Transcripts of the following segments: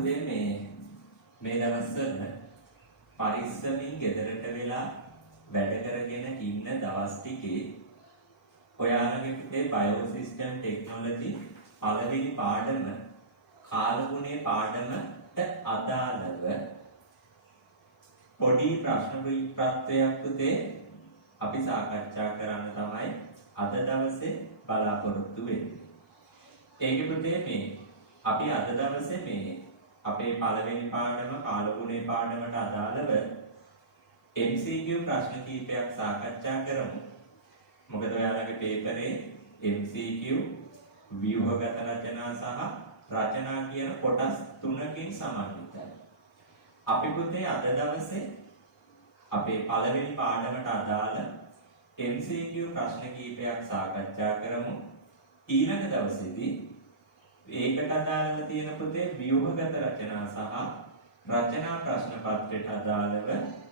පුතේ මේ දවස්වල පරිස්සමින් ගෙදරට වෙලා වැඩ කරගෙන ඉන්න දවස් ටිකේ ඔයාලගේ පුතේ බයෝසිස්ටම් ටෙක්නොලොජි පළවෙනි පාඩම කාලගුණයේ පාඩමට අදාළව පොඩි ප්‍රශ්න විප්‍රත්වයක් පුතේ අපි සාකච්ඡා කරන්න තමයි අද දවසේ බලාපොරොත්තු වෙන්නේ. ඒකේ පුතේ අපි අද දවසේ අපේ පළවෙනි පාඩම කාලගුණයේ පාඩමට අදාළව MCQ ප්‍රශ්න කිහිපයක් සාකච්ඡා කරමු. මොකද ඔයාලගේ පේපරේ MCQ ව්‍යුහගත රචනා සහ රචනා කියන කොටස් තුනකින් සමන්විතයි. අපි පුතේ අද දවසේ අපේ පළවෙනි පාඩමට අදාළ MCQ ප්‍රශ්න කිහිපයක් සාකච්ඡා කරමු. ඊළඟ දවසේදී ඒකට අදාළව තියෙන පුතේ ව්‍යුහගත රචනා සහ රචනා ප්‍රශ්න පත්‍රයට අදාළව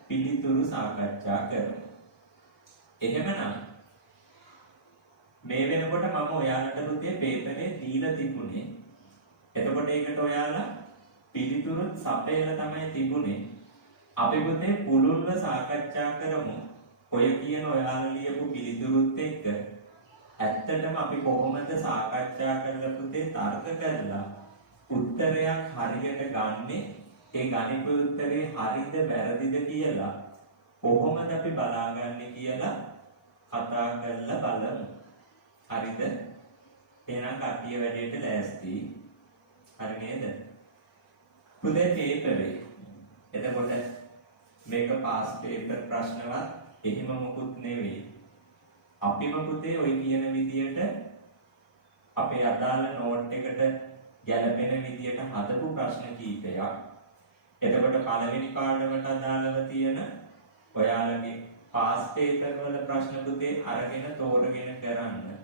පිළිතුරු සාකච්ඡා කරමු. එහෙමනම් මේ වෙනකොට මම ඔයාලට පුතේ පේපරේ දීලා තිබුණේ. එතකොට ඒකට ඔයාලා පිළිතුරු සපයලා තමයි තිබුණේ. අපි පුතේ පුළුල්ව සාකච්ඡා කරමු. ඔය කියන ඔයාලා ලියපු පිළිතුරුත් එක්ක ඇත්තටම අපි කොහොමද සාකච්ඡා කරලා පුතේ තර්ක කරලා උත්තරයක් හරියට ගන්නෙ? ඒ ගණිත උත්තරේ හරිද වැරදිද කියලා කොහොමද අපි බලාගන්නේ කියලා කතා කරලා බලමු. හරිද? එහෙනම් කට්ටිය වැඩේට ලෑස්ති. හරි නේද? පුතේ පේපරේ. එතකොට මේක පාස් පේපර් ප්‍රශ්නවත් එහෙම මොකුත් නෙවෙයි. අපිම පුතේ ඔය කියන විදියට අපේ අදාළ නෝට් එකට ගැලපෙන විදියට හදපු ප්‍රශ්න කීපයක්. එතකොට පළවෙනි පාඩමට අදාළව තියෙන ඔයාලගේ පාස් පේපර් වල ප්‍රශ්න පුතේ අරගෙන තෝරගෙන කරන්න.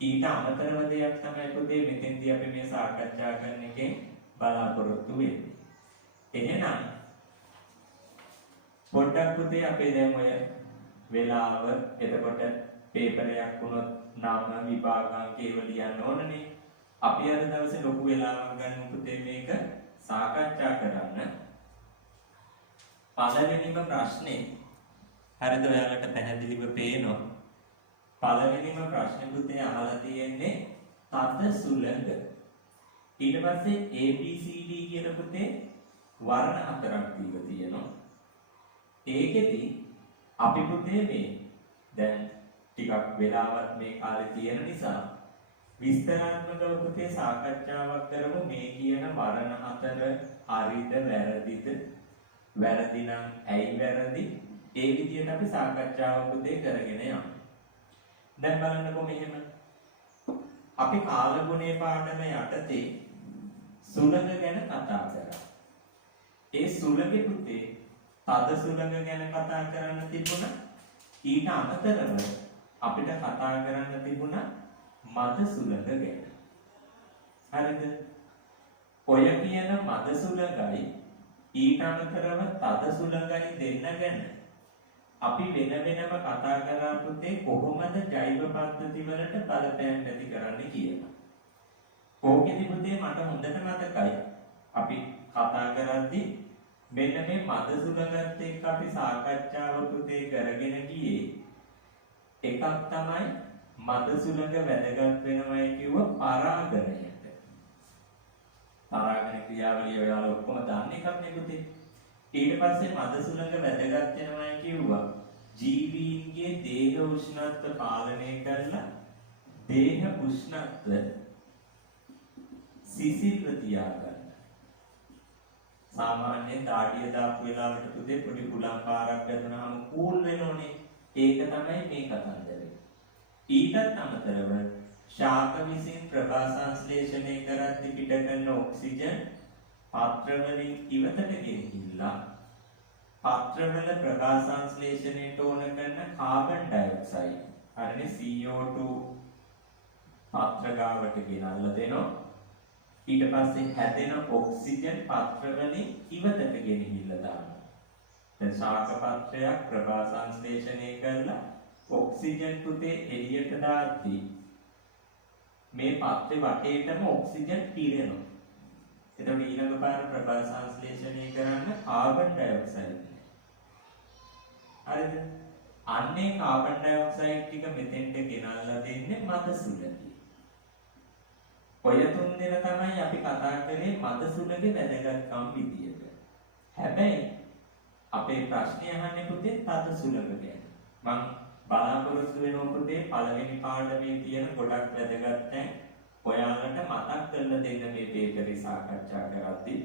ඊට අමතරව දෙයක් තමයි පුතේ මෙතෙන්දී අපි මේ සාකච්ඡා කරන එකෙන් බලාපොරොත්තු වෙන්නේ. එහෙනම් පොඩ්ඩක් පුතේ අපේ දැන් ඔය වෙලාව එතකොට පේපරයක් වුණොත් නාම විභාගාංක ඒව ලියන්න ඕනනේ. අපි අද දවසේ ලොකු වෙලාවක් ගන්න පුතේ මේක සාකච්ඡා කරන්න. පළවෙනිම ප්‍රශ්නේ හරිද? ඔයාලට පැහැදිලිව පේනවා. පළවෙනිම ප්‍රශ්නේ පුතේ අහලා තියෙන්නේ තද සුළඟ. ඊට පස්සේ ABCD කියන පුතේ වර්ණ හතරක් දීලා තියෙනවා. ඒකෙදි අපි පුතේ දැන් ටිකක් වෙලාවක් මේ කාලේ තියෙන නිසා විස්තරාත්මකව පුතේ සාකච්ඡාවක් කරමු. මේ කියන වර්ණ හතර හරිද වැරදිද? වැරදි නම් ඇයි වැරදි? ඒ විදිහට අපි සාකච්ඡාවක් පුතේ කරගෙන යමු. දැන් බලන්නකො මෙහෙම. අපි කාලගුණයේ පාඩම යටතේ සුළඟ ගැන කතා කරා. ඒ සුළඟේ පුතේ තද සුළඟ ගැන කතා කරන්න තිබුණා. ඊට අමතරව අපිට කතා කරන්න තිබුණා මද සුළඟ ගැන. හරිද? ඔය කියන මද සුළඟයි ඊට අමතරව තද සුළඟයි දෙන්න ගැන අපි වෙන වෙනම කතා කරා පුතේ කොහොමද ජෛව පද්ධති වලට බලපෑම් ඇති කරන්නේ කියලා. ඕකෙදි පුතේ මට හොඳට මතකයි අපි කතා කරද්දී මෙන්න මේ මද සුළඟත් එක්ක අපි සාකච්ඡාව පුතේ කරගෙන ගියේ එකක් තමයි මද සුළඟ වැදගත් වෙනවයි කිව්ව පරාගණයට. පරාගණ ක්‍රියාවලිය ඔයාලා ඔක්කොම දන්න එකක් නේ පුතේ. ඊට පස්සේ මද සුළඟ වැදගත් වෙනවයි කිව්වා ජීවීන්ගේ දේහ උෂ්ණත්ව පාලනය කරලා දේහ උෂ්ණත්ව සිසිල්ව තියාගන්න. සාමාන්‍යයෙන් දාඩිය දාපු වෙලාවට පුතේ පොඩි කුලම් පාරක් වැදුනහම කූල් වෙනෝනේ. ඒක තමයි මේ කතන්දරේ. ඊටත් අමතරව ශාක විසින් ප්‍රභා සංශ්ලේෂණය කරද්දී පිට කරන ඔක්සිජන් පාත්‍ර වලින් ඉවතට ගෙනිහිල්ලා පාත්‍රවල ප්‍රභා සංශ්ලේෂණයට ඕන කරන කාබන් ඩයොක්සයිඩ් හරිනේ CO2 පාත්‍ර ගාවට ගෙනල්ලා දෙනවා. ඊට පස්සේ හැදෙන ඔක්සිජන් පාත්‍ර වලින් ඉවතට ගෙනිහිල්ලා දානවා. දැන් ශාක පාත්‍රයක් ප්‍රභා සංශ්ලේෂණය කරලා ඔක්සිජන් පුතේ එළියට දාද්දී මේ පාත්‍රේ වටේටම ඔක්සිජන් පිරෙනවා. එතකොට ඊළඟ පාර ප්‍රබල සංශ්ලේෂණය කරන්න කාබන් ඩයොක්සයිඩ්. හරිද? අන්නේ කාබන් ඩයොක්සයිඩ් ටික මෙතෙන්ට ගෙනල්ලා දෙන්නේ මද සුළඟේ. ඔය තුන් දෙන තමයි අපි කතා කරේ මද සුළඟේ වැදගත්කම් විදියට. හැබැයි අපේ ප්‍රශ්නේ අහන්නේ පුතේ තද සුළඟ ගැන. මම බලාපොරොත්තු වෙනවා පුතේ පළවෙනි පාඩමේ තියෙන ගොඩක් වැදගත් තැන් ඔයාලට මතක් කරලා දෙන්න මේ පේපරේ සාකච්ඡා කරද්දී.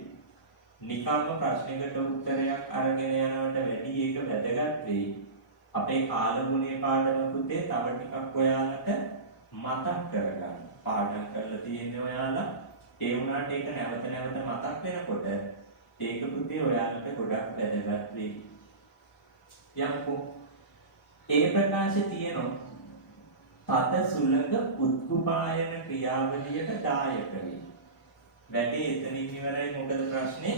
නිකම්ම ප්‍රශ්නයකට උත්තරයක් අරගෙන යනවට වැඩි ඒක වැදගත් වෙයි. අපේ කාලගුණයේ පාඩම පුතේ තව ටිකක් ඔයාලට මතක් කරගන්න. පාඩම් කරලා තියෙන්නේ ඔයාලා ඒ වුණාට ඒක නැවත නැවත මතක් වෙනකොට ඒක පුතේ ඔයාලට ගොඩක් වැදගත් වෙයි. යම්කෝ ඒ ප්‍රකාශය තියෙනවා තද සුළඟ උත්කුපායන ක්‍රියාවලියට දායක වේ. වැඩි එතනින් ඉවරයි. මොකද ප්‍රශ්නේ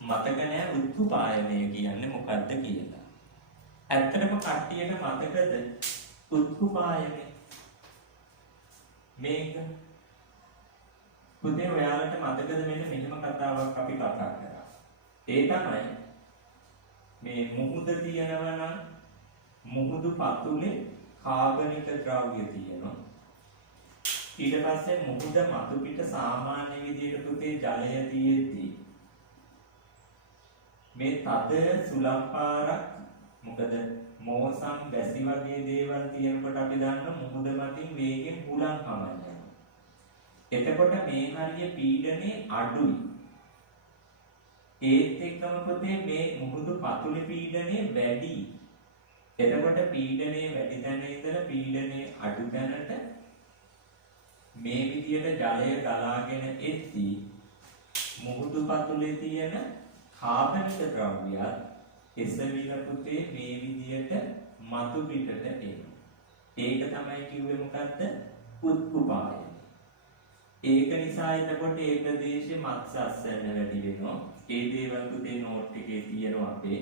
මතක නැහැ උත්කුපායනය කියන්නේ මොකක්ද කියලා. ඇත්තටම කට්ටියට මතකද උත්කුපායනය? මේක පුතේ ඔයාලට මතකද මෙන්න මෙහෙම කතාවක් අපි කතා කරා. ඒ තමයි මේ මුහුද තියෙනවා නම් මුහුදු පතුලේ කාබනික ද්‍රව්‍ය තියෙනවා. ඊට පස්සේ මුහුද මතු පිට සාමාන්‍ය විදිහට පුතේ ජලය තියෙද්දී මේ තද සුළං පාරක් මොකද මෝසම් වැසි වගේ දේවල් තියෙනකොට අපි දන්න මුහුද මතින් වේගෙන් හුලං හමනවා. එතකොට මේ හරිය පීඩනේ අඩුයි. ඒත් එක්කම පුතේ මේ මුහුදු පතුලේ පීඩනේ වැඩි. එතකොට පීඩනේ වැඩි තැන ඉඳලා පීඩනේ අඩු තැනට මේ විදියට ජලය ගලාගෙන එද්දී මුහුදු පතුලේ තියෙන කාබනික ද්‍රව්‍යයත් එසවිල පුතේ මේ විදියට මතු පිටට එනවා. ඒක තමයි කිව්වේ මොකද්ද? උත්කුපායන. ඒක නිසා එතකොට ඒ ප්‍රදේශයේ මත්සස්සන වැඩි වෙනවා. ඒ දේවල් පුතේ නෝට් එකේ තියෙනවා අපේ.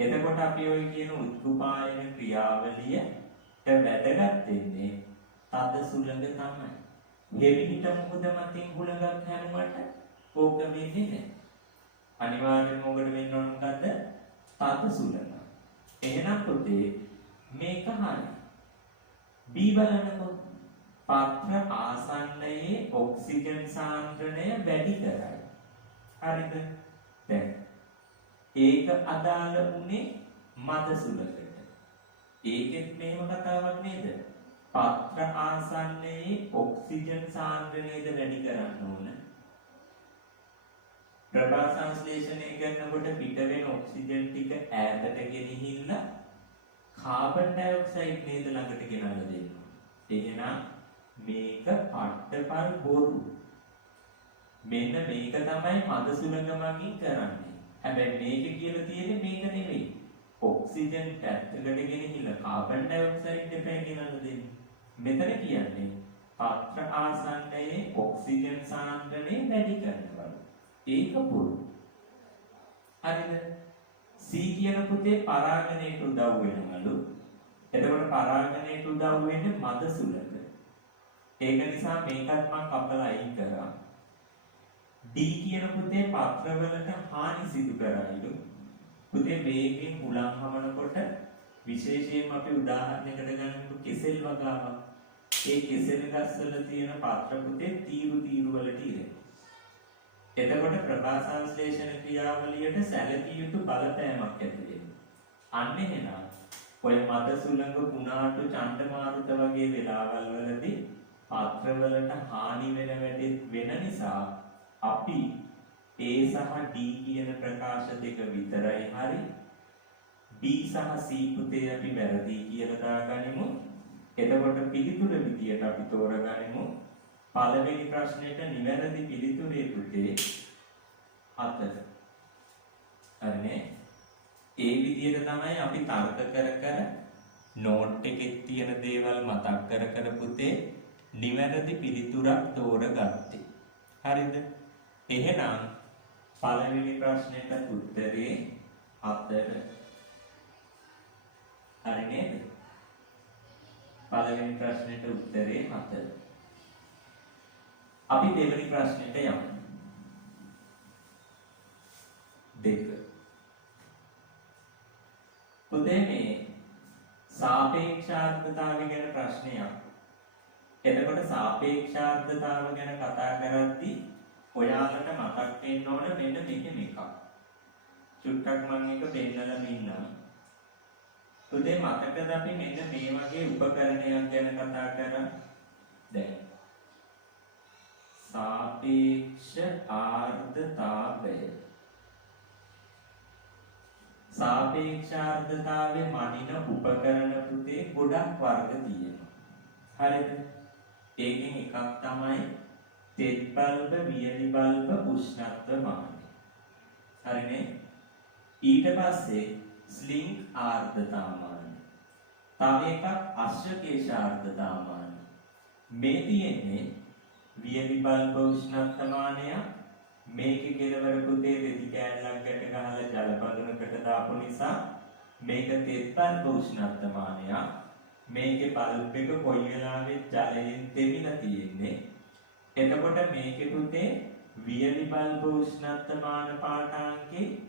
එතකොට අපි ඔය කියන උත්කුපායන ක්‍රියාවලියට වැදගත් වෙන්නේ තද සුළඟ තමයි. ගෙවිහිට මොකද මතින් හුලඟක් හැරුමට ඕක වෙන්නේ නැහැ. අනිවාර්යයෙන්ම ඔකට වෙන්න ඕන මොකද්ද? තද සුළඟ. එහෙනම් පුතේ මේක හරියි. B බලනකො පාත්‍ර ආසන්නයේ ඔක්සිජන් සාන්ද්‍රණය වැඩි කරයි. හරිද? දැන් ඒක අදාළ උනේ මද සුළඟට. ඒකෙත් මෙහෙම කතාවක් නේද? පාත්‍ර ආසන්නයේ ඔක්සිජන් සාන්ද්‍රණයද වැඩි කරන්න ඕන. ප්‍රබල සංශ්ලේෂණය කරනකොට පිට වෙන ඔක්සිජන් ටික ඈතට ගෙනිහිල්ලා කාබන් ඩයොක්සයිඩ් නේද ළඟට ගෙනල්ලා දෙනවා. එහෙනම් මේක පට්ටපල් බොරු. මෙන්න මේක තමයි මද සුළඟ මගින් කරන්නේ. හැබැයි මේක කියලා තියෙන්නේ මේක නෙවෙයි. ඔක්සිජන් පැත්තකට ගෙනහිල්ලා කාබන් ඩයොක්සයිඩ් දෙපැයි ගෙනල්ලා දෙන්නේ. මෙතන කියන්නේ පාත්‍ර ආසන්නයේ ඔක්සිජන් සාන්ද්‍රණය වැඩි කරනවා. ඒක බොරු. හරිද? C කියන පුතේ පරාගණයට උදව් වෙනවලු. එතකොට පරාගණයට උදව් වෙන්නේ මද සුළඟ. ඒක නිසා මේකත් මම කපලා අයින් කරා. D කියන පුතේ පත්‍රවලට හානි සිදු කරයිලු. පුතේ වේගෙන් හුලං හමනකොට විශේෂයෙන්ම අපි උදාහරණයකට ගන්නකොට කෙසෙල් වගාවක්. ඒ කෙසෙල් ගස්වල තියෙන පත්‍ර පුතේ තීරු වලට ඉරේ. එතකොට ප්‍රභා සංශ්ලේෂණ ක්‍රියාවලියට සැලකිය යුතු බලපෑමක් ඇති වෙනවා. අන්න එහෙනම් ඔය මද සුළඟ පුනාටු චණ්ඩමාරුත වගේ වෙලාවල් වලදී පත්‍රවලට හානි වෙන නිසා අපි A සහ D කියන ප්‍රකාශ දෙක විතරයි හරි. B සහ C පුතේ අපි වැරදි කියලා දාගනිමු. එතකොට පිළිතුර විදියට අපි තෝරගනිමු. පළවෙනි ප්‍රශ්නෙට නිවැරදි පිළිතුරේ පුතේ 4. හරිනේ. ඒ විදියට තමයි අපි තර්ක කර නෝට් එකේ තියෙන දේවල් මතක් කර පුතේ නිවැරදි පිළිතුරක් තෝරගත්තේ. හරිද? එහෙනම් පළවෙනි ප්‍රශ්නෙට උත්තරේ 4. හරි නේද? පළවෙනි ප්‍රශ්නෙට උත්තරේ 4. අපි දෙවෙනි ප්‍රශ්නෙට යමු. 2. පුතේ මේ සාපේක්ෂාර්ථතාවය ගැන ප්‍රශ්නයක්. එතකොට සාපේක්ෂාර්ථතාව ගැන කතා කරද්දී ඔයාලට මතක් වෙන්න ඕන මෙන්න මෙහෙම එකක්. චුට්ටක් මම එක පෙන්නලා ඉන්නම්. පුතේ මතකද අපි මෙන්න මේ වගේ උපකරණයක් ගැන කතා කරා? දැන් සාපේක්ෂ ආර්ධතාවය. සාපේක්ෂාර්ථතාවයේ මනින උපකරණ පුතේ ගොඩක් වර්ග තියෙනවා. හරිද? ඒකෙන් එකක් තමයි තෙත් බල්බ, වියලි බල්බ, උෂ්ණත්ව මානය. හරිනේ? ඊට පස්සේ ස්ලිංග් ආර්ධතාමානය. තව එකක් අශ්වකේශ ආර්ධතාමානය. මේ තියෙන්නේ වියලි බල්බ උෂ්ණත්වමානය. මේකේ කෙලවර පුතේ රෙදි කෑල්ලක් ගැට ගහලා ජල බඳුනකට දාපු නිසා මේක තෙත් බල්බ උෂ්ණත්වමානය. මේකේ බල්බ් එක කොයි වෙලාවෙත් ජලයෙන් තෙමිලා තියෙන්නේ. එතකොට මේකේ පුතේ වියලි බල්බ උෂ්ණත්වමාන පාඨාංකේ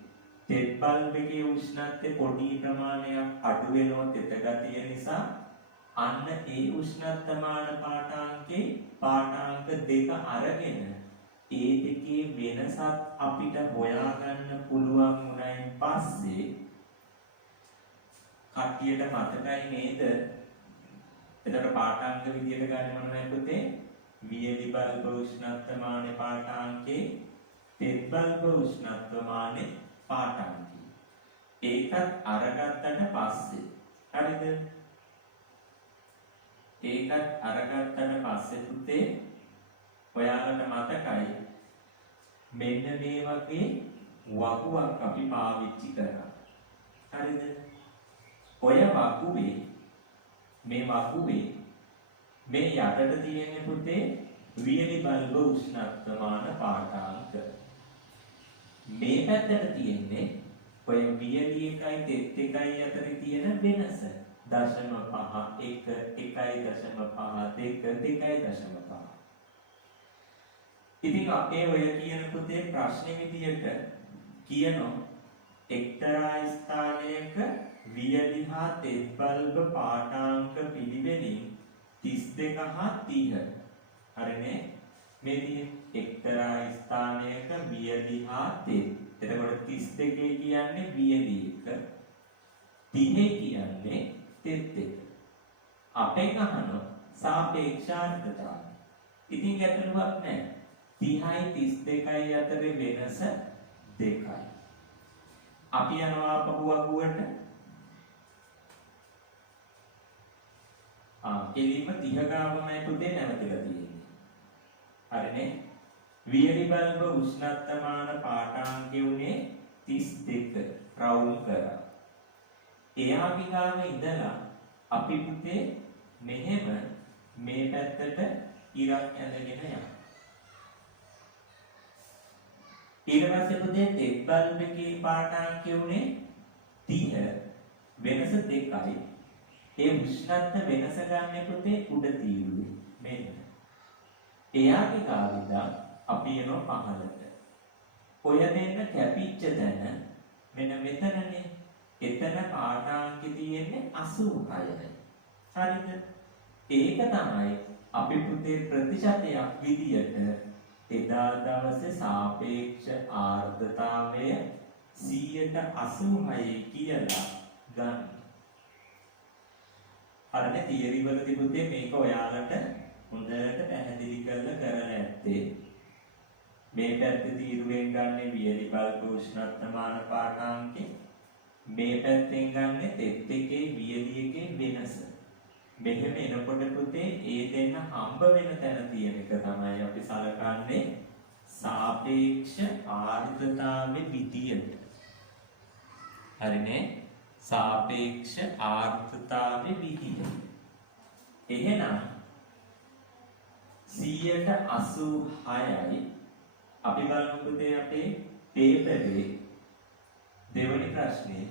තෙත් බල්බ් එකේ උෂ්ණත්වය පොඩි ප්‍රමාණයක් අඩු වෙනවා තෙත ගතිය නිසා අන්න ඒ උෂ්ණත්වමාන පාඨාංකේ පාඨාංක දෙක අරගෙන ඒ දෙකේ වෙනසත් අපිට හොයාගන්න පුළුවන් වුණයින් පස්සේ කට්ටියට මතකයි නේද? එතකොට පාඨාංක විදියට ගන්න මොනවද පුතේ? වියලි බල්බ උෂ්ණත්වමාන පාඨාංකේ තෙත් බල්බ උෂ්ණත්වමාන පාඨාංකය. ඒකත් අරගත්තට පස්සේ හරිද? ඒකත් අරගත්තට පස්සේ පුතේ ඔයාලට මතකයි මෙන්න මේ වගේ වකුවක් අපි පාවිච්චි කරා. හරිද? ඔය වකුවේ මේ යටට තියෙන පුතේ වියලි බල්බ උෂ්ණත්වමාන පාඨාංක. මේ පැත්තට තියෙන්නේ ඔය වියලි එකයි තෙත් එකයි අතර තියෙන වෙනස 0.5 1 1.5 2 2.5. ඉතින් අපේ ඔය කියන පුතේ ප්‍රශ්නේ විදියට කියනවා එක්තරා ස්ථානයක වියලි හා තෙත් බල්බ පාඨාංක පිළිවෙලින් 32 හා 30. හරිනේ? මේ එක්තරා ස්ථානයක වියලි හා තෙත්. එතකොට 32 කියන්නේ වියලි එක. 30 කියන්නේ තෙත් එක. අපෙන් අහන සාපේක්ෂාර්ථතාවය. ඉතින් ගැටලුවක් නැහැ. 30යි 32යි අතර වෙනස 2යි. අපි යනවා පහුවකුවට එළිම 30 ගාමමයි පුතේ නැවතිලා තියෙන්නේ. හරිනේ? වියලි බල්බ උෂ්ණත්වමාන පාඨාංකය උනේ 32 රවුන්ඩ් කරා. එයාගේ ගාම ඉඳලා අපි පුතේ මෙහෙම මේ පැත්තට ඉරක් ඇඳගෙන යනවා. ඊට පස්සේ පුතේ තෙත් බල්බ් එකේ පාඨාංකය උනේ 30 වෙනස 2යි. ඒ උෂ්ණත්ව වෙනස ගන්න පුතේ උඩ තීරුවේ මෙන්න. එයාගේ ගාවින්දා අපි යනවා පහළට. ඔය දෙන්න කැපිච්ච තැන මෙන්න මෙතනනේ. එතන පාඨාංකෙ තියෙන්නේ 86යි. හරිද? ඒක තමයි අපි පුතේ ප්‍රතිශතයක් විදියට එදා දවසේ සාපේක්ෂ ආර්ධතාවය 186 කියලා ගන්න. හරිනේ? තියරි වලදී පුතේ මේක ඔයාලට හොඳට පැහැදිලි කරලා ඇත්තේ. මේ පැත්තේ තීරුවෙන් ගන්න වියලි බල්බ උෂ්ණත්වමාන පාඨාංකේ, මේ පැත්තෙන් ගන්න තෙත් එකේ වියලි එකේ වෙනස. මෙහෙම එනකොට පුතේ ඒ දෙන්න හම්බ වෙන තැන තියෙන එක තමයි අපි සලකන්නේ සාපේක්ෂ ආර්ධතාවයේ විදියට. හරිනේ? සාපේක්ෂ ආර්ධතාවයේ විදිය. එහෙනම් 186යි අපි බලමු පුතේ අපේ පේපරේ දෙවෙනි ප්‍රශ්නේ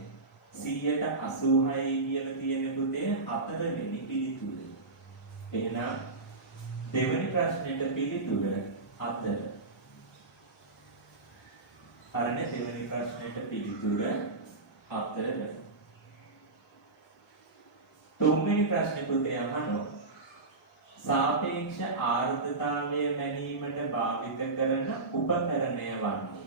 186යි කියලා තියෙන පුතේ 4 වෙනි පිළිතුර. එහෙනම් දෙවෙනි ප්‍රශ්නෙට පිළිතුර 4. හරිනේ? දෙවෙනි ප්‍රශ්නේ ප්‍රශ්නෙට පිළිතුර 4. තුන්වෙනි ප්‍රශ්නේ පුතේ අහනවා සාපේක්ෂ ආර්ද්‍රතාවය මැනීමට භාවිත කරන උපකරණය වන්නේ.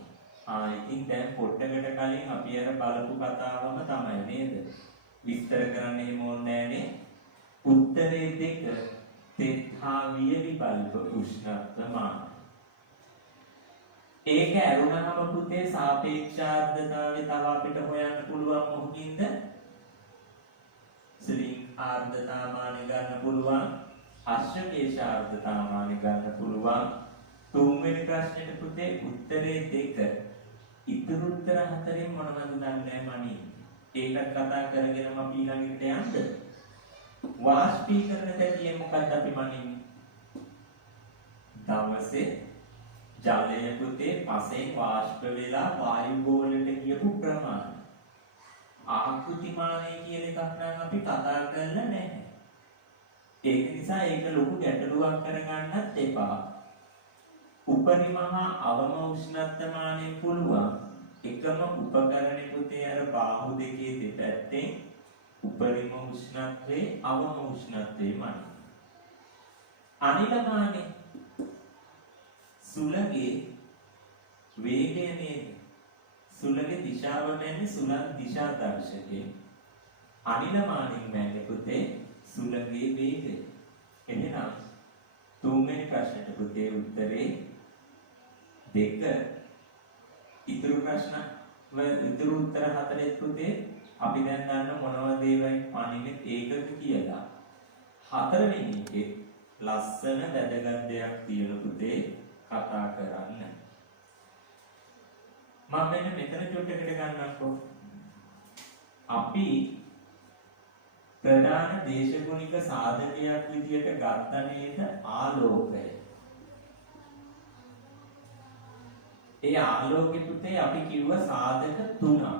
ඉතින් දැන් පොඩ්ඩකට කලින් අපි අර බලපු කතාවම තමයි නේද? විස්තර කරන්න එහෙම ඕනේ නෑනේ. උත්තරේ 2 තෙත් හා වියලි බල්බ උෂ්ණත්වමාන. ඒක ඇරුණාම පුතේ සාපේක්ෂ ආර්ද්‍රතාවය තව අපිට හොයන්න පුළුවන් මොකකින්ද? ස්ලිං ආර්ද්‍රතාවමාන ගන්න පුළුවන්. අශ්‍රකේශ ආර්ද්‍රතාවමාන ගන්න පුළුවන්. තුන්වෙනි ප්‍රශ්නෙට පුතේ උත්තරේ 2. ඉතුරු උත්තර 4 මොනවද දන්නේ මණි. ඒකත් කතා කරගෙන අපි ඊළඟට යන්න. වාෂ්පීකරණ දැකියේ මොකක්ද අපි මණි? දවසේ ජලය පුතේ පසෙන් වාෂ්ප වෙලා වායු ගෝලයට ගියපු ප්‍රමාණය. ආකෘතිමානය කියන එකක් නම් අපි කතා කරලා නැහැ. ඒක නිසා ඒක ලොකු ගැටලුවක් කරගන්නත් එපා. උපරිම හා අවම උෂ්ණත්වමානය පුළුවන් එකම උපකරණෙ පුතේ අර බාහුව දෙකේ දෙපැත්තෙන් උපරිම උෂ්ණත්වයේ අවම උෂ්ණත්වයේ මනින්න. අනිලමානේ සුලගේ වේගය නේද? සුලගේ දිශාව මැන්නේ සුලන් දිශා දර්ශකය. අනිලමානින් මැන්නේ පුතේ සුලගේ වේගය. එහෙනම් තුන්වෙනි ප්‍රශ්නෙට පුතේ උත්තරේ 2. ඉතුරු ප්‍රශ්න ඉතුරු උත්තර 4 පුතේ අපි දැන් ගන්න මොනවද ඒවයි පණින්නේ ඒකක කියලා. 4 වෙනි එකේ ලස්සන වැදගත් දෙයක් තියෙන පුතේ කතා කරන්න. මම මෙන්න මෙතන චුට්ටකට ගන්නම්කෝ. අපි ප්‍රධාන දේශගුණික සාධකයක් විදියට ගත්ත නේද ආලෝකය. ඒ ආලෝකෙ පුතේ අපි කිව්ව සාධක 3ක්.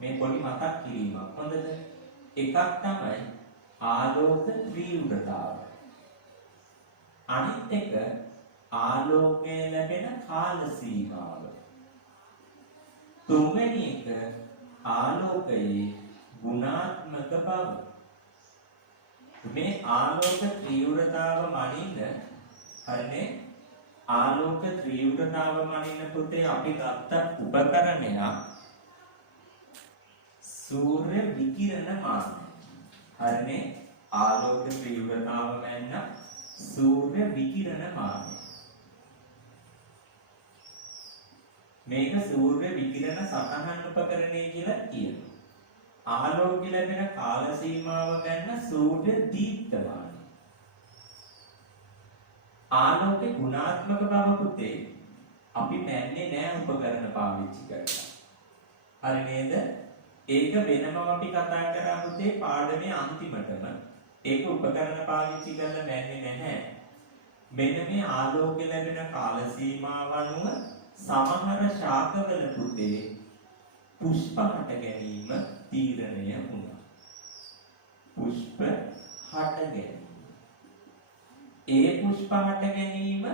මේ පොඩි මතක් කිරීමක්. හොඳද? එකක් තමයි ආලෝක ත්‍රිවෘතාව. අනිත් එක ආලෝකය ලැබෙන කාල සීමාව. තුන්වෙනි එක ආලෝකයේ ගුණාත්මක බව. මේ ආලෝක ත්‍රිවෘතාව මනින්න හරිනේ ආලෝක ත්‍රිවෘතාව මනින්න පුතේ අපි ගත්ත උපකරණයක් සූර්ය විකිරණ මානය. හරිනේ ආලෝක ත්‍රිවෘතාව මැන්න සූර්ය විකිරණ මානය. මේක සූර්ය විකිරණ සතහන් උපකරණය කියලා කියනවා. ආලෝකය ලැබෙන කාල සීමාව ගන්න සූර්ය දීප්තමානය. ආලෝකේ ගුණාත්මක බව පුතේ අපි මැන්නේ නෑ උපකරණ පාවිච්චි කරලා. හරි නේද? ඒක වෙනම අපි කතා කරා පුතේ පාඩමේ අන්තිමටම. ඒක උපකරණ පාවිච්චි කරලා මැන්නේ නැහැ. මෙන්න මේ ආලෝකය ලැබෙන කාල සීමාව අනුව සමහර ශාකවල පුතේ පුෂ්ප හට ගැනීම තීරණය වුණා. පුෂ්ප හට ගැනීම. ඒ පුෂ්ප හට ගැනීම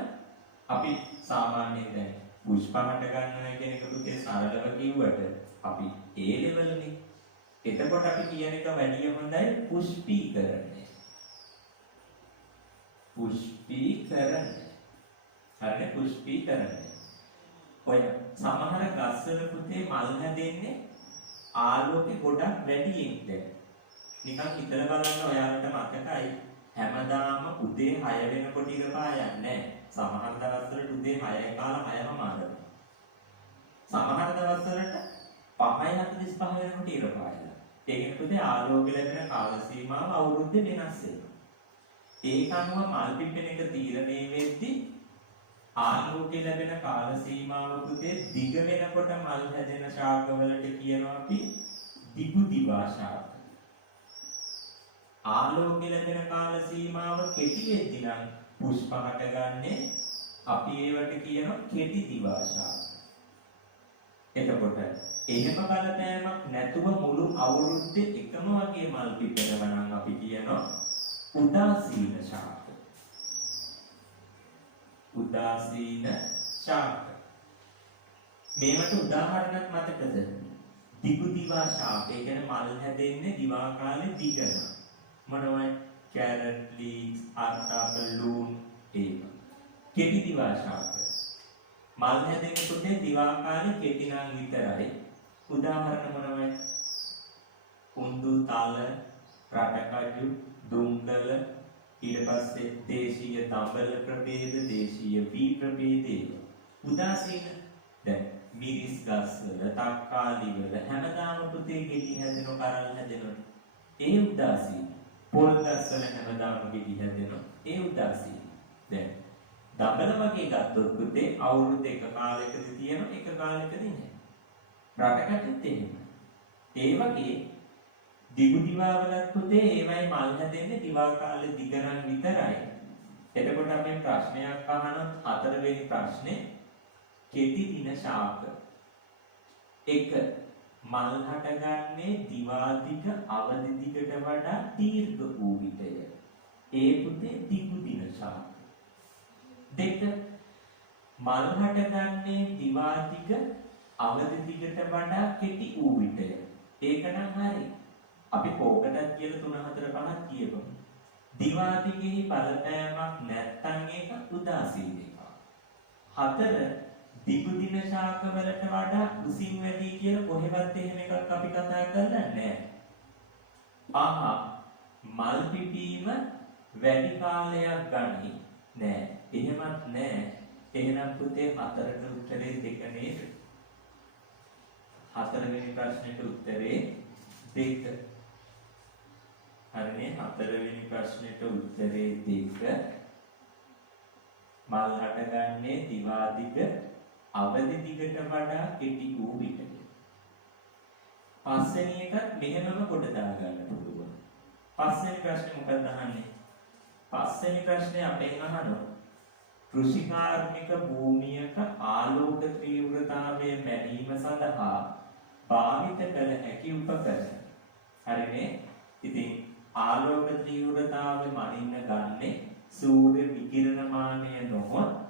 අපි සාමාන්‍යයෙන් දැන් පුෂ්ප හට ගන්නවා කියන එක පුතේ සරලව කිව්වට අපි ඒ ලෙවල්නේ. එතකොට අපි කියන එක වැඩි හොඳයි පුෂ්පීකරණය. පුෂ්පීකරණය. හරිනේ පුෂ්පීකරණය. ඔය සමහර ගස්වල පුතේ මල් හැදෙන්නේ ආලෝකේ ගොඩක් වැඩියෙන් දැන්. නිකන් හිතලා බලන්න ඔයාලට මතකයි හැමදාම උදේ 6 වෙනකොට ඉර පායන්නේ නැහැ. සමහර දවස්වල උදේ 6 කාලා 6ම මාරනවා. සමහර දවස්වලට 5:45 වෙනකොට ඉර පායලා. ඒකෙන් පුතේ ආලෝකය ලැබෙන කාල සීමාව අවුරුද්ද වෙනස් වෙනවා. ඒක අනුව මල් පිපෙන එක තීරණය වෙද්දී ආලෝකය ලැබෙන කාල සීමාව පුතේ දිග වෙනකොට මල් හැදෙන ශාකවලට කියනවා අපි දිගු දිවා ශාක. ආලෝකය ලැබෙන කාල සීමාව කෙටි වෙද්දී නම් පුෂ්ප හටගන්නේ අපි ඒවට කියනවා කෙටි දිවා ශාක. එතකොට එහෙම බලපෑමක් නැතුව මුළු අවුරුද්දේ එකම වගේ මල් පිපෙනවා නම් අපි කියනවා උදාසීන ශාක. උදාසීන ශාක. මේවට උදාහරණයක් මතකද? දිගු දිවා ශාක. ඒ කියන්නේ මල් හැදෙන්නේ දිවා කාලේ දිගන. මොනවයි? කැරට්, ලීක්ස්, අර්ථාප, ලූන් ඒක. කෙටි දිවා ශාක. මල් හැදෙන්නේ පුතේ දිවා කාලේ කෙටි නම් විතරයි. උදාහරණ මොනවයි? උන්දු, තල, රටකජු, දුම්දල, ඊට පස්සේ දේශීය දඹල ප්‍රභේද, දේශීය වී ප්‍රභේද ඒක. උදාසීන දැන් මිරිස් ගස්වල, තක්කාලි වල හැමදාම පුතේ ගෙඩි හැදෙනවා, කරල් හැදෙනවා. ඒ උදාසීන. පොල් ගස්වල හැමදාම ගෙඩි හැදෙනවා. ඒ උදාසීන. දැන් දඹල වගේ ගත්තොත් පුතේ අවුරුදු එක කාලයකදී තියෙනවා, එක කාලයකදී නැහැ. රටකටත් එහෙම. ඒ වගේ දිගු දිවා වලත් පුතේ ඒවයි මල් හැදෙන්නේ දිවා කාලේ දිගරන් විතරයි. එතකොට අපි ප්‍රශ්නයක් අහන හතරවෙනි ප්‍රශ්නේ කෙටි දින ශාක. 1. මල් හටගන්නේ දිවා දිග අවදි දිගට වඩා දීර්ඝ වූ විටය. ඒ පුතේ දිගු දින ශාක. 2. මල් හටගන්නේ දිවා දිග අවදි දිගට වඩා කෙටි වූ විටය. ඒක නම් හරි. අපි කෝකටත් කියලා 3 4 5ක් කියපමු. දිවා දිගෙහි බලපෑමක් නැත්නම් ඒක උදාසීන එකක්. 4. දිගු දින ශාක වලට වඩා උසින් වැඩි කියලා කොහෙවත් එහෙම එකක් අපි කතා කරලා නැහැ. මල් පිපීම වැඩි කාලයක් ගනි නෑ. එහෙමත් නෑ. එහෙනම් පුතේ 4ට උත්තරේ 2 නේද? 4 වෙනි ප්‍රශ්නෙට උත්තරේ 2. හරිනේ 4 වෙනි ප්‍රශ්නෙට උත්තරේ 2. මල් හටගන්නේ දිවා දිග අවදි දිගට වඩා කෙටි වූ විටය. පස්වෙනි එකත් මෙහෙමම කොට දා ගන්න පුළුවන්. පස්වෙනි ප්‍රශ්නේ මොකක්ද අහන්නේ? පස්වෙනි ප්‍රශ්නේ අපෙන් අහනවා කෘෂිකාර්මික භූමියක ආලෝක තීව්‍රතාවය මැනීම සඳහා භාවිත කළ හැකි උපකරණ. හරිනේ? ඉතින් ආලෝක තීව්‍රතාවය මනින්න ගන්නේ සූර්ය විකිරණමානය නොහොත්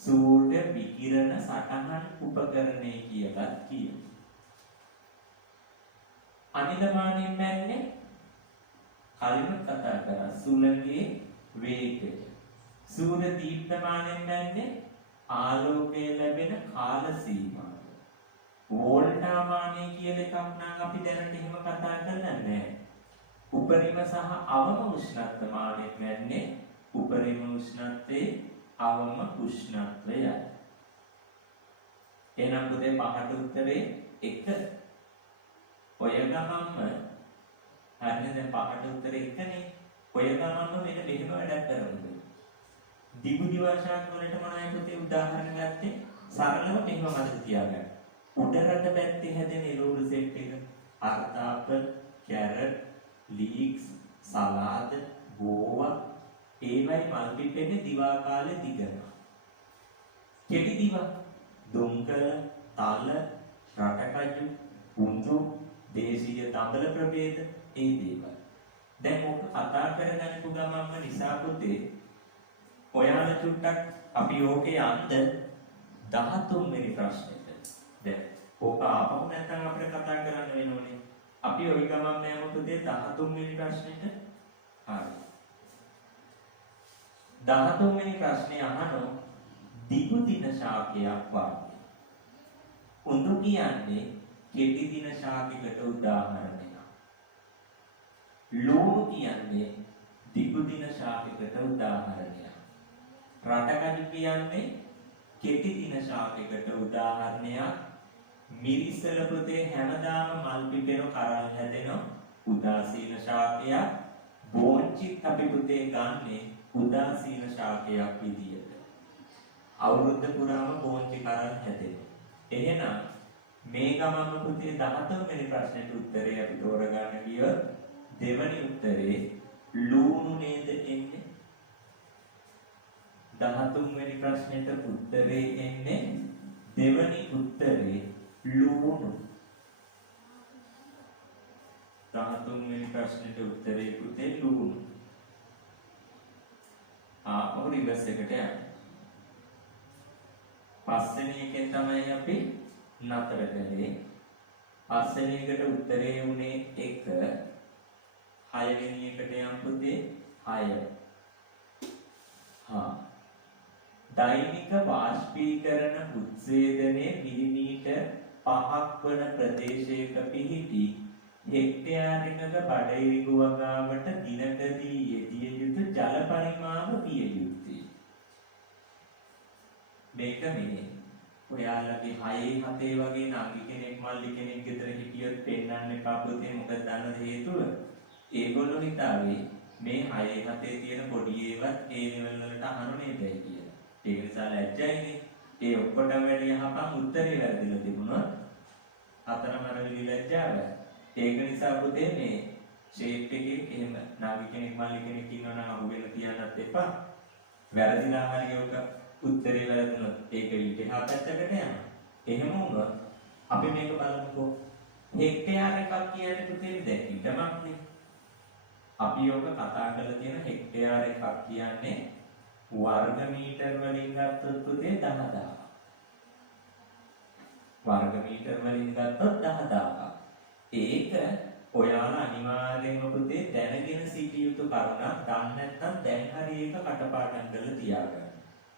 සූර්ය විකිරණ සටහන් උපකරණය කියලා කියනවා. අනිලමානයෙන් මැන්නේ කලින් කතා කරා සුළඟේ වේගය. සූර්ය දීප්තමානයෙන් මැන්නේ ආලෝකය ලැබෙන කාල සීමාව. වෝල්ටාමානය කියන එකක් නම් අපි දැනට එහෙම කතා කරන්නේ නැහැ. උපරිම සහ අවම උෂ්ණත්වමානයෙන් මැන්නේ උපරිම උෂ්ණත්වයේ අවම උෂ්ණත්වයයි. එහෙනම් පුතේ පහට උත්තරේ 1. ඔය ගමන්ම හරිනේ දැන් පහට උත්තරේ 1නේ. ඔය ගමන්ම මෙන්න මෙහෙම වැඩක් කරමු. දිගු දිවාශාක වලට මොනවයි පුතේ උදාහරණ ගත්තේ? සරලව මෙහෙම මතක තියාගන්න. උඩරට පැත්තේ හැදෙන එළවලු සෙට් එක අර්ථාප, කැරට්, ලීක්ස්, සලාද, ගෝවා ඒවයි මල් පිපෙන්නේ දිවා කාලේ දිගනවා. කෙටි දිවා දුම්කල, තල, රටකජු, උඳු, දේශීය දඹල ප්‍රභේද ඒ දේවල්. දැන් ඔක කතා කරගන්නකු ගමන්ම නිසා පුතේ ඔයාලා චුට්ටක් අපි ඕකේ අන්ද 13 වෙනි ප්‍රශ්නෙට. දැන් ඕක ආපහු නැත්නම් අපිට කතා කරන්න වෙනෝනේ. අපි ওই ගමන්ම යමු පුතේ 13 වෙනි ප්‍රශ්නෙට. හරි. 13 වෙනි ප්‍රශ්නේ අහනවා දිගු දින ශාකයක් වාගේ. උඳු කියන්නේ කෙටි දින ශාකයකට උදාහරණයක්. ලෝණු කියන්නේ දිගු දින ශාකයකට උදාහරණයක්. රටකජු කියන්නේ කෙටි දින ශාකයකට උදාහරණයක්. මිරිසල පුතේ හැමදාම මල් පිපෙන කරල් හැදෙන උදාසීන ශාකයක්. බෝංචිත් අපි පුතේ ගන්නේ උදාසීන ශාකයක් විදියට. අවුරුද්ද පුරාම බෝංචි කරල් හැදෙනවා. එහෙනම් මේ ගමම පුතේ 13 වෙනි ප්‍රශ්නෙට උත්තරේ අපි තෝරගන්න ගියොත් දෙවැනි උත්තරේ ලූණු නේද එන්නේ? 13 වෙනි ප්‍රශ්නෙට උත්තරේ එන්නේ දෙවැනි උත්තරේ ලූණු. 13 වෙනි ප්‍රශ්නෙට උත්තරේ පුතේ ලූණු. ආපහු රිවර්ස් එකට යන්න. පස්වෙනි එකෙන් තමයි අපි නතර කළේ. පස්වෙනි එකට උත්තරේ උනේ 1. හයවෙනි එකට යම් පුතේ 6. දෛනික වාෂ්පීකරණ උත්සේදනයේ මිලිමීටර් 5ක් වන ප්‍රදේශයක පිහිටි හෙක්ටයාරයක බඩඉරිඟු වගාවට දිනකදී යෙදිය යුතු ජල පරිමාණ විය යුතුයි. මේක මෙහි ඔයාලගේ 6 7 වගේ නාගි කෙනෙක් මල්ලි කෙනෙක් ගෙදර හිටියොත් පෙන්නන්න එපා පුතේ. මොකද දන්නද හේතුව? ඒගොල්ලෝ හිතාවේ මේ 6 7 තියෙන පොඩි ඒවත් ඒ ලෙවල් වලට අහන්නේ නැහැ කියලා. ඒක නිසා ලැජ්ජයිනේ. ඒ ඔක්කොටම වැඩි යහපන් උත්තරේ වැරදිලා තිබුණොත් අතරමර විලැජ්ජාව. ඒක නිසා පුතේ මේ ෂේප් එකේ එහෙම නාගි කෙනෙක් මල්ලි කෙනෙක් ඉන්නවා නම් අහුවෙලා තියන්නත් එපා. වැරදිලා හරි ඔක උත්තරේ වැරදුනොත් ඒක ඊට එහා පැත්තකට යනවා. එහෙම වුණොත් අපි මේක බලමුකෝ. හෙක්ටයාර එකක් කියන්නේ පුතේ දැන් ඉඩමක්නේ. අපි ඔක කතා කරලා තියෙන හෙක්ටයාර එකක් කියන්නේ වර්ග මීටර වලින් ගත්තොත් පුතේ 10000. වර්ග මීටර වලින් ගත්තොත් 10000. ඒක ඔයාලා අනිවාර්යයෙන්ම පුතේ දැනගෙන සිටිය යුතු කරුණක්. දන්නේ නැත්නම් දැන් හරි ඒක කටපාඩම් කරලා තියාගන්න.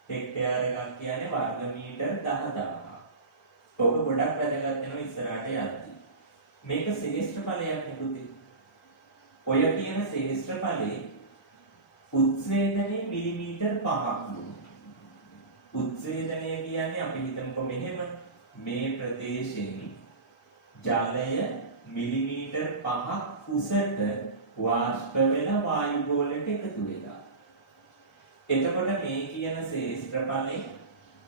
හෙක්ටයාර එකක් කියන්නේ වර්ග මීටර 10000. ඔක ගොඩක් වැදගත් වෙනවා ඉස්සරහට යද්දී. මේක ශ්‍රේෂ්ඨඵලයක් නේ පුතේ. ඔය කියන ශ්‍රේෂ්ඨඵලේ උත්සේදනයේ මිලිමීටර් 5ක්. උත්සේදනය කියන්නේ අපි හිතමුකෝ මෙහෙම මේ ප්‍රදේශයෙන් ජලය මිලිමීටර් 5ක් උසට වාෂ්ප වෙලා වායු ගෝලයට එකතු වෙලා. එතකොට මේ කියන ශ්‍රේෂ්ඨඵලේ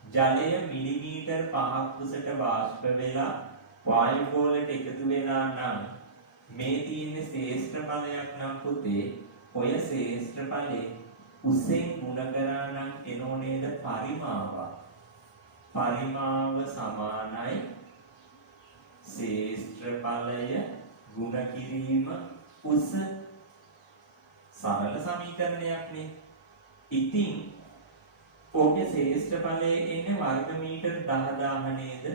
ජලය මිලිමීටර් 5ක් උසට වාෂ්ප වෙලා වායු ගෝලයට එකතු වෙලා නම් මේ තියෙන්නේ ශ්‍රේෂ්ඨඵලයක් නම් පුතේ ඔය ශ්‍රේෂ්ඨඵලේ උසෙන් ගුණ කරා නම් එනෝ නේද පරිමාව. පරිමාව සමානයි ශ්‍රේෂ්ඨඵලය ගුණ කිරීම උස. සරල සමීකරණයක් නේ. ඉතින් ඔගේ ශ්‍රේෂ්ඨඵලයේ එන්නේ වර්ග මීටර 10000 නේද?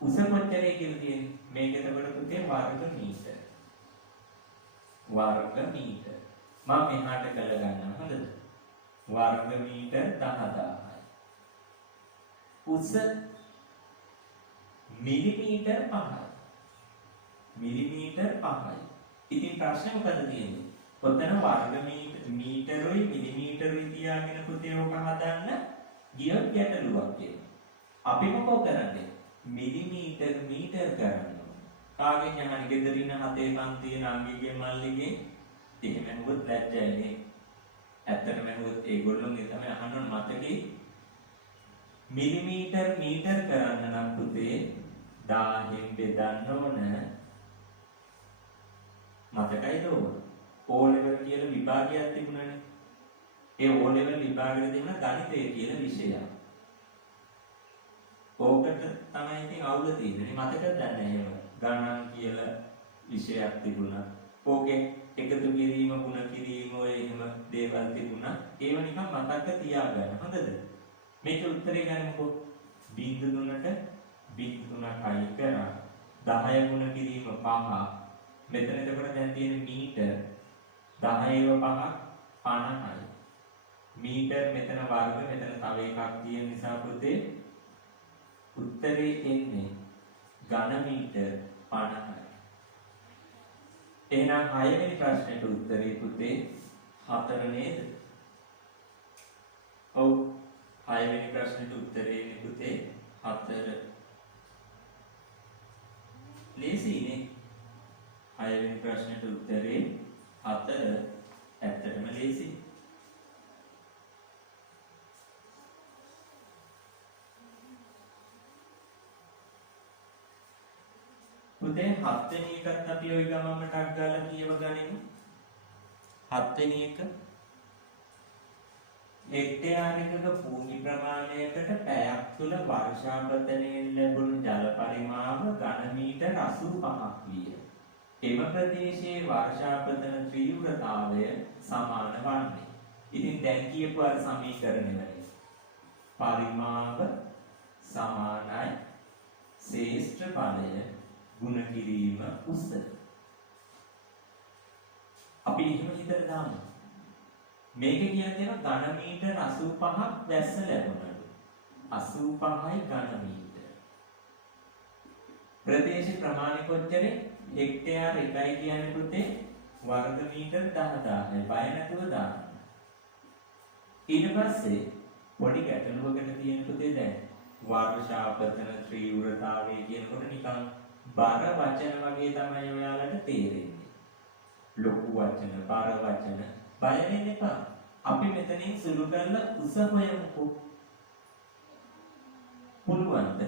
උස කොච්චරයි කියලා තියෙන්නේ? මේක එතකොට පුතේ වර්ග මීටර. වර්ග මීටර. මම මෙහාට කළ ගන්නවා හොඳද? වර්ග මීටර 10000යි. උස මිලිමීටර 5යි. මිලිමීටර 5යි. ඉතින් ප්‍රශ්නේ මොකද තියෙන්නේ? ඔතන වර්ග මීටරුයි මිලිමීටරුයි තියාගෙන පුතේ ඔක හදන්න ගියොත් ගැටලුවක් එනවා. අපි මොකෝ කරන්නේ? මිලිමීටර මීටර කරනවා. කාගෙන් යහන්නේ ගෙදරින් හතේ පන්තියේ නාගිගේ මල්ලිගේ එහෙම නුඹත් ලැජ්ජයිනේ. ඇත්තටම නුඹත් ඒගොල්ලෝගේ තමයි අහන්න මතකේ. මිලිමීටර මීටර කරන්න නම් පුතේ 1000න් බෙදන්න ඕන. මතකයිද ඕක? O level කියලා විභාගයක් තිබුණානේ. ඒ O level විභාගෙට තිබුණ ගණිතය කියලා විෂයක්. ඕකට තමයි ඉතින් අවුල තියෙන්නේ. මතකද දන්නේ එහෙම. ගණන් කියලා විෂයක් තිබුණා. ඕකේ එකතු කිරීම, ගුණ කිරීම ඔය එහෙම දේවල් තිබුණා. ඒව නිකන් මතක තියාගන්න. හොඳද? මේක උත්තරේ ගන්නකො. 0.3ට 0.3යි කරා 10 ගුණ කිරීම 5. මෙතන එතකොට දැන් තියෙන මීටර 10 5ක් 50යි. මීටර මෙතන වර්ග මෙතන තව එකක් තියෙන නිසා පුතේ උත්තරේ එන්නේ ඝන මීටර 50යි. එහෙනම් 6 වෙනි ප්‍රශ්නෙට උත්තරේ පුතේ 4 නේද? ඔව් 6 වෙනි ප්‍රශ්නෙට උත්තරේ පුතේ 4. ලේසියිනේ. 6 වෙනි ප්‍රශ්නෙට උත්තරේ 4 ඇත්තටම ලේසි. පුතේ 7 වෙනි එකත් අපි ওই ගමම ටක් ගාලා කියව ගනිමු. 7 වෙනි එක හෙක්ටයාරයක භූමි ප්‍රමාණයකට පැයක් තුල වර්ෂාපතනයෙන් ලැබුණු ජල පරිමාණ ඝන මීටර 85ක් විය. එම ප්‍රදේශයේ වර්ෂාපතන තීව්‍රතාවය සමාන වන්නේ. ඉතින් දැන් කියපු අර සමීකරණය වලින් පරිමාව සමානයි ශ්‍රේෂ්ඨ බලය ගුණ කිරීම උස. අපි එහෙම හිතලා දාමු. මේක කියන්නේ ඝන මීටර 85ක් වැස්ස ලැබුණලු. 85යි ඝන මීටර. ප්‍රදේශ ප්‍රමාණය කොච්චරද? හෙක්ටයාර 1යි කියන්නේ පුතේ වර්ග මීටර 10000යි. බය නැතුව දාන්න. ඊට පස්සේ පොඩි ගැටලුවකට තියෙන පුතේ දැන් වර්ෂාපතන ත්‍රිවෘතාවය කියනකොට නිකන් බර වචන වගේ තමයි ඔයාලට තේරෙන්නේ. ලොකු වචන, බර වචන බය වෙන්න එපා. අපි මෙතනින් සුළු කරලා උස හොයමුකෝ. පුළුවන්ද?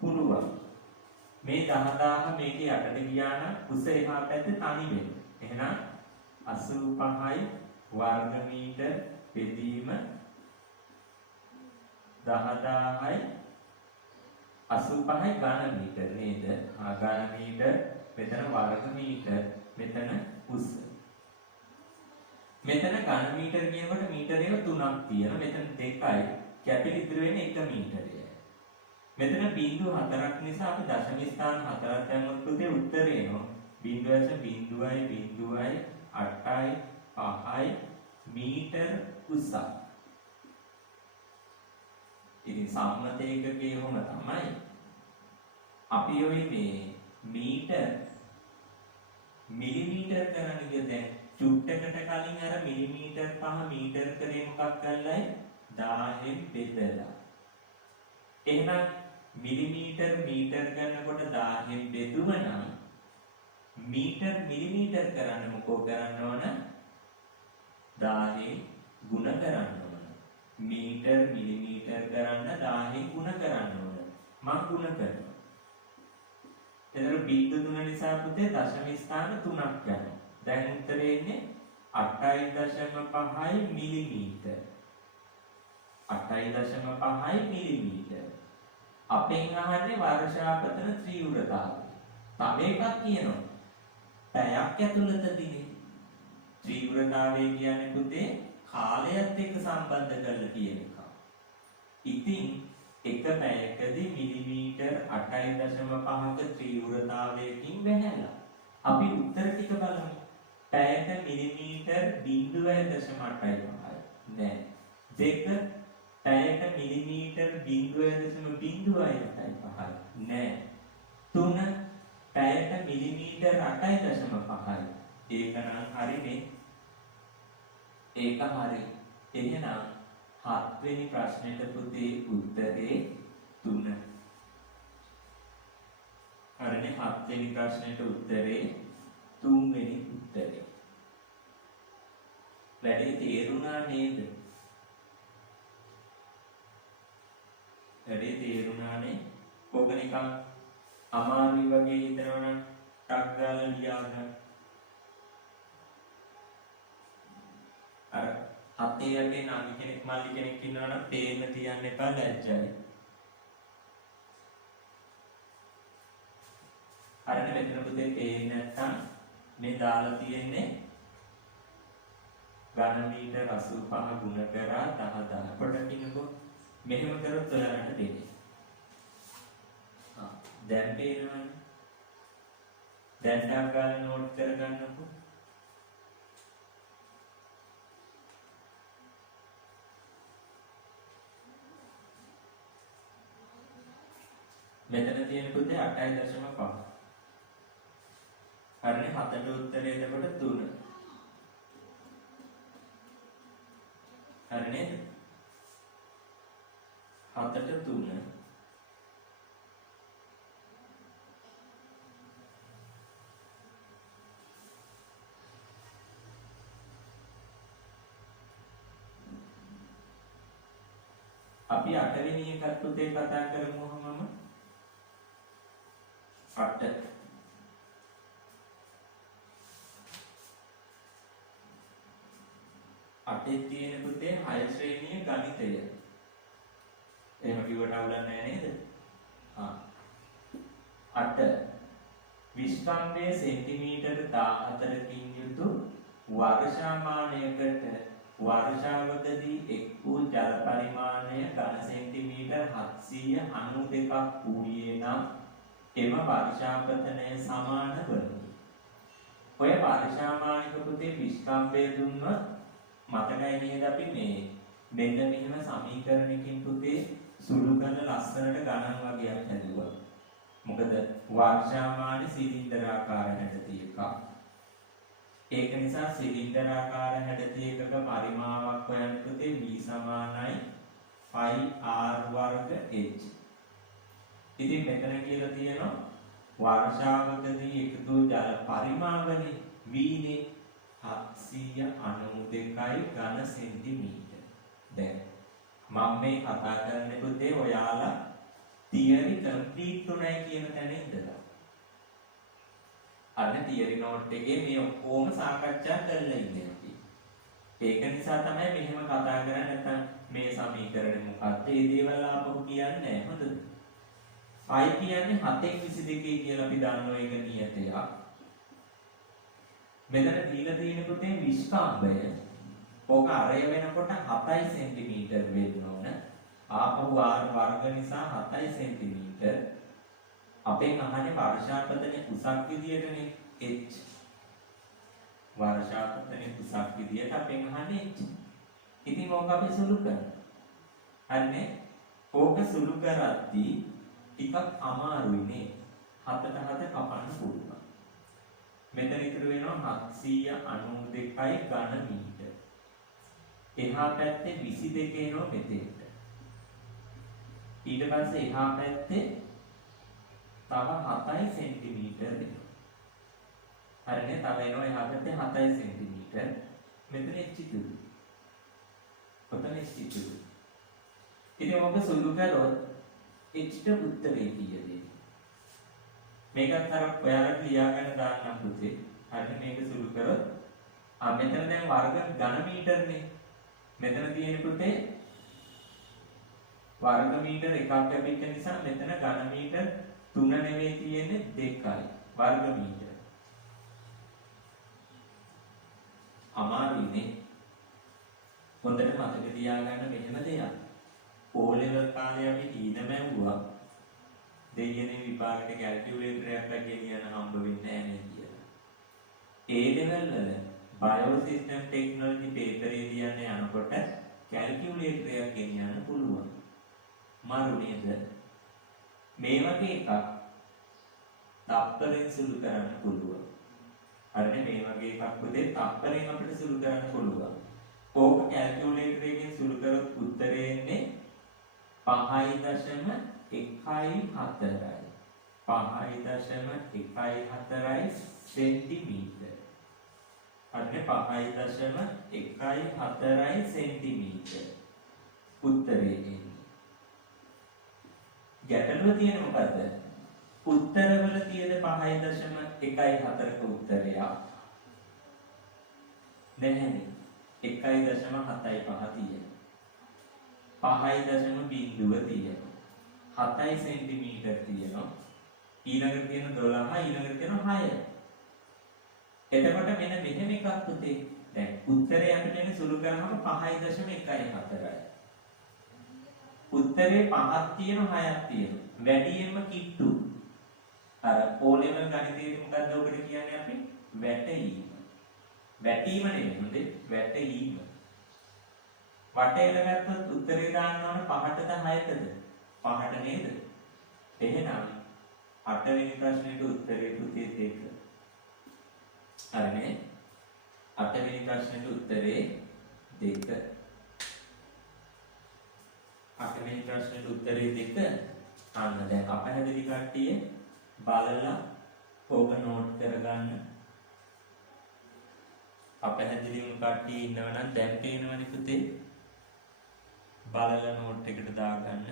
පුළුවන්. මේ 10000 මේකේ යටට ගියා නම් උස එහා පැත්තේ තනි වෙනවා. එහෙනම් 85යි වර්ග මීටර බෙදීම 10000යි 85යි ඝන මීටර නේද? ඝන මීටර මෙතන වර්ග මීටර මෙතන උස. මෙතන ඝන මීටර කියනකොට මීටරේ 3ක් තියෙනවා. මෙතන 2යි. කැපිලි ඉතුරු වෙන්නේ 1 මීටරයයි. මෙතන බිංදු 4ක් නිසා අපි දශම ස්ථාන 4ක් දැම්මොත් පුතේ උත්තරේ එනවා. බිංදුවස 0.08යි 5යි මීටර උසක්. ඉතින් සම්මත ඒකකයේ වුණ තමයි අපි ඔය මේ මීටර මිලිමීටර කරන්නේ දැන් චුට්ටකට කලින් අර මිලිමීටර 5 මීටර කරේ මොකක් කරලායි 1000න් බෙදලා. එහෙනම් මිලිමීටර මීටර ගන්නකොට 1000න් බෙදුවනම් මීටර මිලිමීටර කරන්න මොකෝ කරන්න ඕන 1000න් ගුණ කරන්න ඕන. මීටර මිලිමීටර කරන්න 1000න් ගුණ කරන්න ඕන. මම ගුණ කරනවා. එතන බිංදු 3 නිසා පුතේ දශම ස්ථාන 3ක් යනවා. දැන් උත්තරේ එන්නේ 8.5 මිලිමීටර. 8.5 මිලිමීටර. අපෙන් අහන්නේ වර්ෂාපතන ත්‍රිවෘතාවය. තව එකක් කියනවා. පැයක් ඇතුළතදී ත්‍රිවෘතාවය කියන්නේ පුතේ කාලයත් එක්ක සම්බන්ධ කරලා කියන එක. ඉතින් එක පැයකදී මිලිමීටර 8.5ක ත්‍රිවෘතාවයකින් බැහැලා. අපි උත්තර ටික බලමු. පැයක මිලිමීටර 0.8යි නෑ. දෙක පැයක මිලිමීටර 0.08යි නෑ. තුන පැයක මිලිමීටර 8.5යි. ඒක නම් හරිනේ. ඒක හරි. එහෙනම් 7 වෙනි ප්‍රශ්නෙට පුතේ උත්තරේ 3. හරිනේ 7 වෙනි ප්‍රශ්නෙට උත්තරේ 3 වෙනි උත්තරේ. වැඩේ තේරුණා නේද? වැඩේ තේරුණානේ. කොක නිකන් අමාරුයි වගේ හිතනවනම් ටක් ගාලා ලියා ගන්න. අර හතේ යගේ නම් කෙනෙක් මල්ලි කෙනෙක් ඉන්නවා නම් පේන්න තියන්න එපා ලැජ්ජයි. අරනේ මෙතන පුතේ පේන්නේ නැත්තම් මේ දාලා තියෙන්නේ ඝන මීටර 85 ගුණ කරා 10000 කොට කිනකෝ මෙහෙම කරොත් ඔයාලට දෙන්නේ. දැන් පේනවනේ. දැන් ටක් ගාලා නෝට් කරගන්නකෝ. මෙතන තියෙන පුතේ 8.5. හරිනේ 7ට උත්තරේ එතකොට 3. හරි නේද? 7ට 3. අපි 8 වෙනි එකත් පුතේ කතා කරමු මම. 8 8 තියෙන පුතේ 6 ශ්‍රේණිය ගණිතය. එහෙම කිව්වට අවුලක් නැහැ නේද? 8 විස්තම්භයේ සෙන්ටිමීටර 14කින් යුතු වර්ෂාමානයකට වර්ෂාවකදී එක් වූ ජල පරිමාණය ඝන සෙන්ටිමීටර 792ක් වූයේ නම් එම වර්ෂාපතනය සමාන වනු. ඔය වර්ෂාමානික පුතේ විස්කම්භය දුන්නොත් මතකයි නේද අපි මේ මෙන්න මෙහෙම සමීකරණයකින් පුතේ සුළු කරන ලස්සනට ගණන් වගේක් හැදුවා. මොකද වර්ෂාමාන සිලින්ඩරාකාර හැඩති එකක්. ඒක නිසා සිලින්ඩරාකාර හැඩති එකක පරිමාවක් හොයන්න පුතේ v සමානයි 5r වර්ග h. ඉතින් මෙතන කියලා තියෙනවා වර්ෂාවකදී එකතු ජල පරිමාවනේ v නේ 792යි ඝන සෙන්ටිමීටර. දැන් මම මේ කතා කරන්නේ පුතේ ඔයාලා තියරි කම්ප්ලීට් උනායි කියන තැන ඉඳලා. අර තියරි නෝට් එකේ මේ ඔක්කොම සාකච්ඡා කරලා ඉන්නේ අපි. ඒක නිසා තමයි මෙහෙම කතා කරන්නේ නැත්නම් මේ සමීකරණය මොකක්ද? මේ දේවල් ආපහු කියන්නේ නැහැ. හොඳද? 5 කියන්නේ 7/22 කියලා අපි දන්නවා ඒක නියතයක්. මෙතන දීලා තියෙන පුතේ විස්කම්භය. ඕක අරය වෙනකොට 7 සෙන්ටිමීටර් වෙන්න ඕන. ආපහු r වර්ග නිසා 7 සෙන්ටිමීටර්. අපෙන් අහන්නේ වර්ෂාපතනයේ උසක් විදියටනේ h. වර්ෂාපතනයේ උසක් විදියට අපෙන් අහන්නේ h. ඉතින් ඕක අපි සුළු කරනවා. හරිනේ? ඕක සුළු කරද්දී ටිකක් අමාරුයි නේ. 7ට 7 කපන්න පුළුවන්. මෙතන ඉතුරු වෙනවා 792යි ඝන මීටර. එහා පැත්තේ 22 එනවා මෙතෙන්ට. ඊට පස්සේ එහා පැත්තේ තව 7 සෙන්ටිමීටර වෙනවා. හරිනේ? තව එනවා එහා පැත්තේ 7 සෙන්ටිමීටර. මෙතන ඉච්චිතුරු. ඔතන ඉච්චිතුරු. ඉතින් ඔබ සුළු කරොත් එච්ට උත්තරේ කීයද? මේකත් අර ඔයාලට ලියාගෙන දාන්න පුතේ. හරිනේ? මේක සුළු කරොත් මෙතන දැන් වර්ග ඝන මීටරනේ. මෙතන තියෙන පුතේ වර්ග මීටර එකක් ලැබෙච්ච නිසා මෙතන ඝන මීටර 3 නෙවෙයි තියෙන්නේ 2යි වර්ග මීටර. අමාරුයිනේ. හොඳට මතක තියාගන්න මෙහෙම දෙයක්. O level කාලේ අපි ඊන මැව්වා. දෙයියනේ විභාගයට කැල්කියුලේටරයක් ගෙනියන්න හම්බ වෙන්නේ නැහැ නේ කියලා. A level වල බයෝසිස්ටම් ටෙක්නොලොජි පේපරේ දියන්නේ යනකොට කැල්කියුලේටරයක් ගෙනියන්න පුළුවන්. මාරු නේද? මේ වගේ එකක් තප්පරෙන් සුළු කරන්න පුළුවන්. හරිනේ? මේ වගේ එකක් පුතේ තප්පරෙන් අපිට සුළු කරන්න පුළුවන්. ඕක කැල්කියුලේටරයෙන් සුළු කරොත් උත්තරේ එන්නේ 5.14යි. 5.14යි සෙන්ටිමීටර. හරිනේ? 5.14යි සෙන්ටිමීටර. උත්තරේ එන්නේ. ගැටලුව තියෙන මොකද්ද? උත්තරවල තියෙන 5.14ක උත්තරයක් නැහැනේ. 1.75 තියෙනවා. 5.0 තියෙනවා. 7 සෙන්ටිමීටර තියෙනවා. ඊළඟට තියෙන 12 ඊළඟට තියෙන 6. එතකොට මෙන්න මෙහෙම එකක් පුතේ. දැන් උත්තරේ අපිට එන්නේ සුළු කරනකොට 5.14යි. උත්තරේ 5ක් තියෙනවා 6ක් තියෙනවා. වැඩියෙන්ම කිට්ටු. අර O level ගණිතයේ මොකක්ද ඔකට කියන්නේ අපි? වැටීම. වැටීම නෙමෙයි හොඳේ වැටීම. වටේල ගත්තොත් උත්තරේ දාන්න ඕන 5ටද 6ටද? 5ට නේද? එහෙනම් 8 වෙනි ප්‍රශ්නෙට උත්තරේ පුතේ 2. හරිනේ? 8 වෙනි ප්‍රශ්නෙට උත්තරේ 2. 8 වෙනි ප්‍රශ්නෙට උත්තරේ 2. අන්න දැන් අපහැදිලි කට්ටිය බලලා ඕක නෝට් කරගන්න. අපහැදිලිම කට්ටිය ඉන්නවනම් දැන් පේනවනේ පුතේ. බලලා නෝට් එකට දාගන්න.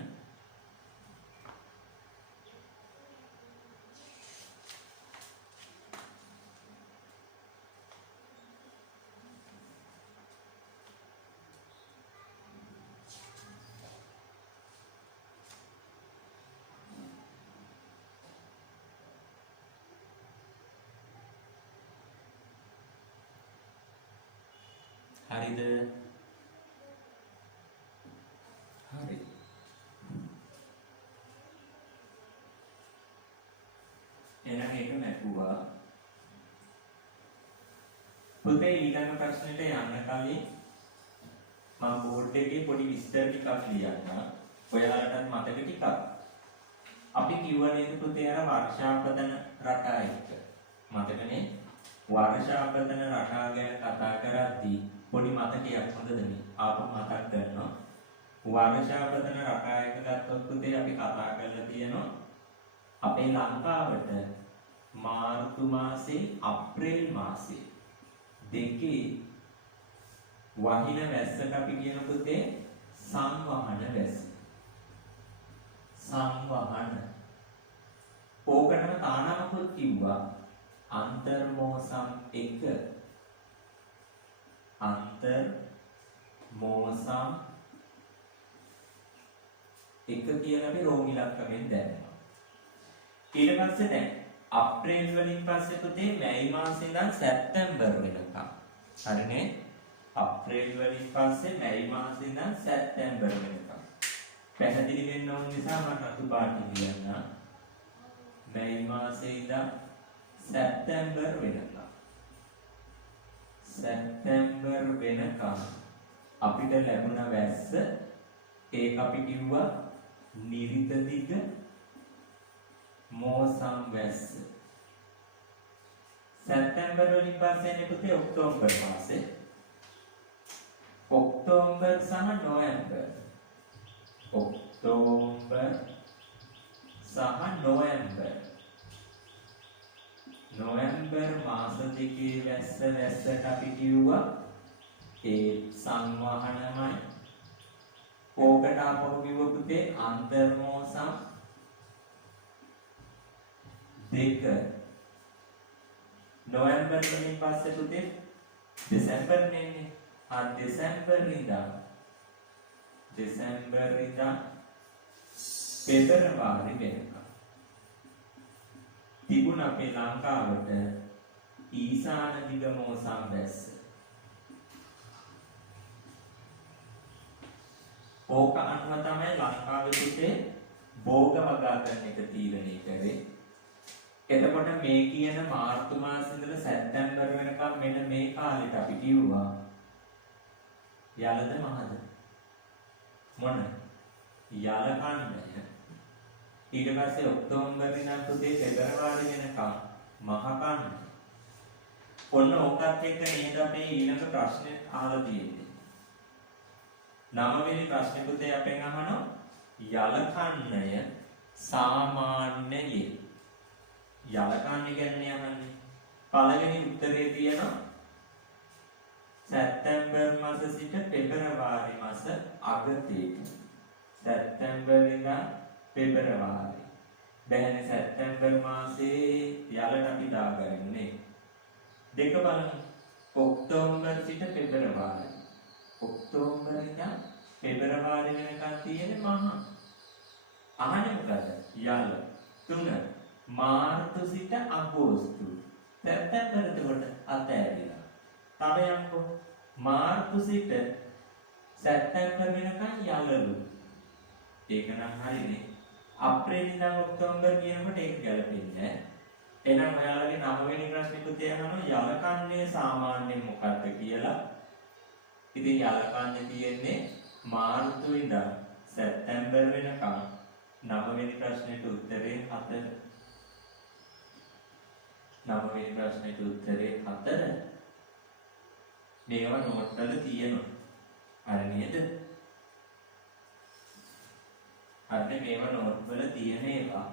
හරිද? හරි. කිව්වා පුතේ ඊළඟ ප්‍රශ්නෙට යන්න කලින් මම බෝඩ් එකේ පොඩි විස්තර ටිකක් ලියන්න. ඔයාලටත් මතක ටිකක්. අපි කිව්වා නේද පුතේ අර වර්ෂාපතන රටා එක්ක. මතකනේ? වර්ෂාපතන රටා ගැන කතා කරද්දී පොඩි මතකයක් හොඳද මේ? ආපහු මතක් කරනවා. වර්ෂාපතන රටා එක ගත්තොත් පුතේ අපි කතා කරලා තියෙනවා අපේ ලංකාවට මාර්තු මාසේ අප්‍රේල් මාසේ දෙකේ වහින වැස්සට අපි කියන පුතේ සංවහන වැස්ස. සංවහන. ඕකටම තානමකුත් කිව්වා අන්තර්මෝසම් 1. අන්තර්මෝසම් 1 කියලා අපි රෝම ඉලක්කමෙන් දැම්මා. ඊට පස්සේ දැන් අප්‍රේල් වලින් පස්සේ පුතේ මැයි මාසේ ඉඳන් සැප්තැම්බර් වෙනකම්. හරිනේ? අප්‍රේල් වලින් පස්සේ මැයි මාසේ ඉඳන් සැප්තැම්බර් වෙනකම්. පැහැදිලි වෙන්න ඕන නිසා මම රතු පාටින් ලියන්න. මැයි මාසේ ඉඳන් සැප්තැම්බර් වෙනකම්. සැප්තැම්බර් වෙනකම් අපිට ලැබුණ වැස්ස ඒක අපි කිව්වා නිරිත දිග මෝසම් වැස්ස. සැප්තැම්බර් වලින් පස්සේ පුතේ ඔක්තෝබර් මාසේ. ඔක්තෝබර් සහ නොවැම්බර්. ඔක්තෝබර් සහ නොවැම්බර්. නොවැම්බර් මාස දෙකේ වැස්සට අපි කිව්වා ඒ සංවහනමයි. ඕකට ආපහු කිව්ව පුතේ අන්තර්මෝසම් 2. නොවැම්බර් වලින් පස්සේ පුතේ දෙසැම්බර් නේ. දෙසැම්බර් ඉඳන් පෙබරවාරි වෙනකම් තිබුණ අපේ ලංකාවට ඊසාන දිග මෝසම් වැස්ස. ඕක අනුව තමයි ලංකාවේ පුතේ භෝග වගා කරන එක තීරණය කරේ. එතකොට මේ කියන මාර්තු මාසෙ ඉඳලා සැප්තැම්බර් වෙනකම් මෙන්න මේ කාලෙට අපි කිව්වා යලද මහද? මොන? යල කණ්ඩය. ඊට පස්සේ ඔක්තෝබර් ඉඳන් පුතේ පෙබරවාරි වෙනකම් මහ කණ්ඩය. ඔන්න ඕකත් එක්ක නේද අපේ ඊළඟ ප්‍රශ්නේ අහලා තියෙන්නේ. 9 වෙනි ප්‍රශ්නේ පුතේ අපෙන් අහනවා යල කණ්ඩය සාමාන්‍යයෙන් යලකන්නේ කියන්නේ අහන්නේ. පළවෙනි උත්තරේ තියෙනවා සැප්තැම්බර් මාස සිට පෙබරවාරි මාස අගතේ. සැප්තැම්බර් ඉඳන් පෙබරවාරි. දැන් සැප්තැම්බර් මාසේ යලට අපි දාගන්නේ. දෙක බලමු. ඔක්තෝබර් සිට පෙබරවාරි. ඔක්තෝබර් ඉඳන් පෙබරවාරි වෙනකන් තියෙන්නේ මහා. අහන්නේ මොකද? යල. 3 මාර්තු සිට අගෝස්තු. සැප්තැම්බර් එතකොට අතෑරිලා. තව යම්කෝ මාර්තු සිට සැප්තැම්බර් වෙනකන් යලලු. ඒක නම් හරිනේ. අප්‍රේල් ඉඳන් ඔක්තෝබර් කියනකොට ඒක ගැලපෙන්නේ නැහැ. එහෙනම් ඔයාලගේ 9 වෙනි ප්‍රශ්නේ පුතේ අහනවා යලකන්නේ සාමාන්‍යයෙන් මොකක්ද කියලා. ඉතින් යලකන්නේ තියෙන්නේ මාර්තු ඉඳන් සැප්තැම්බර් වෙනකන්. 9 වෙනි ප්‍රශ්නෙට උත්තරේ 4. 9 වෙනි ප්‍රශ්නෙට උත්තරේ 4. මේවා නෝට් වල තියෙනවා. හරි නේද? හරි මේවා නෝට් වල තියෙන ඒවා.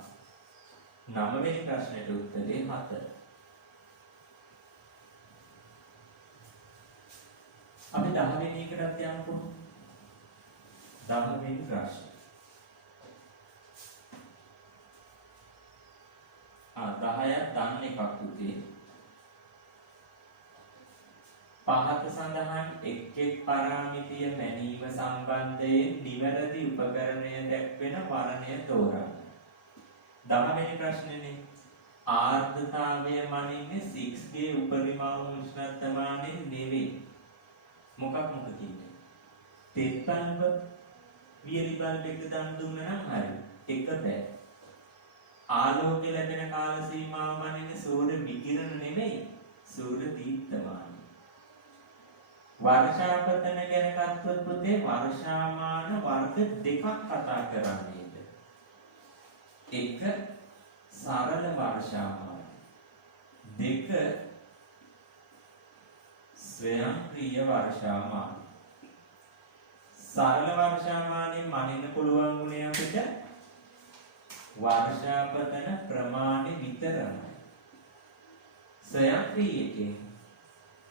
9 වෙනි ප්‍රශ්නෙට උත්තරේ 4. අපි 10 වෙනි එකටත් යමුකෝ. 10 වෙනි ප්‍රශ්න. 10ක් දන්න එකක් උතේ. පහත සඳහන් එක් පරාමිතිය මැනීම සම්බන්ධයෙන් නිවැරදි උපකරණය දැක්වෙන වර්ණය තෝරන්න. 10 වෙනි ප්‍රශ්නේනේ ආර්ද්‍රතාවය මනින්නේ 6ගේ උපරිම උෂ්ණත්වමානය නෙවෙයි. මොකක් කියන්නේ? තෙත් බල්බ වියලි බල්බ එක දන් දුන්නා නම් හරි. එක බෑ. ආලෝකය ලැබෙන කාල සීමාව මනින්නේ සූර්ය විකිරණ නෙමෙයි සූර්ය දීප්තමාන. වර්ෂාපතන ගැන කතාවත් පුතේ වර්ෂාමාන වර්ග දෙකක් කතා කරන්නේද. එක සරල වර්ෂාමාන, දෙක ස්වයංක්‍රීය වර්ෂාමාන. සරල වර්ෂාමානයේ මනින්න පුළුවන් ගුණය අපිට වර්ෂාපතන ප්‍රමාණය විතරයි. ස්වයංක්‍රීයකේ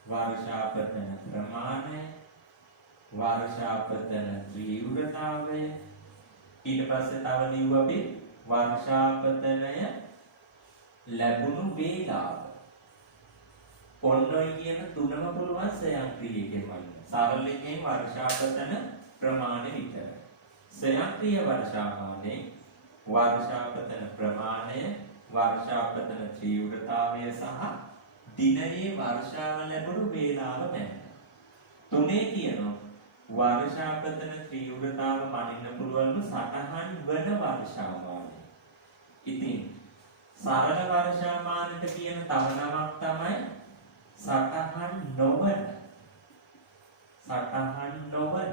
වර්ෂාපතන ප්‍රමාණය, වර්ෂාපතන තීව්‍රතාවය, ඊට පස්සේ තව ලියුව අපි වර්ෂාපතනය ලැබුණු වේලාව. ඔන්නෝයි කියන තුනම පුළුවන් ස්වයංක්‍රීයකේ වයින්. සරල එකේ වර්ෂාපතන ප්‍රමාණය විතරයි. ස්වයංක්‍රීය වර්ෂාමානයේ වර්ෂාපතන ප්‍රමාණය, වර්ෂාපතන තීව්‍රතාවය සහ දිනයේ වර්ෂාව ලැබුණු වේලාව මැන. තුනේ කියනවා වර්ෂාපතන තීව්‍රතාව මනින්න පුළුවන් සටහන් වන වර්ෂාමානය. ඉතින් සරල වර්ෂාමානයට කියන තව නමක් තමයි සටහන් නොවන. සටහන් නොවන.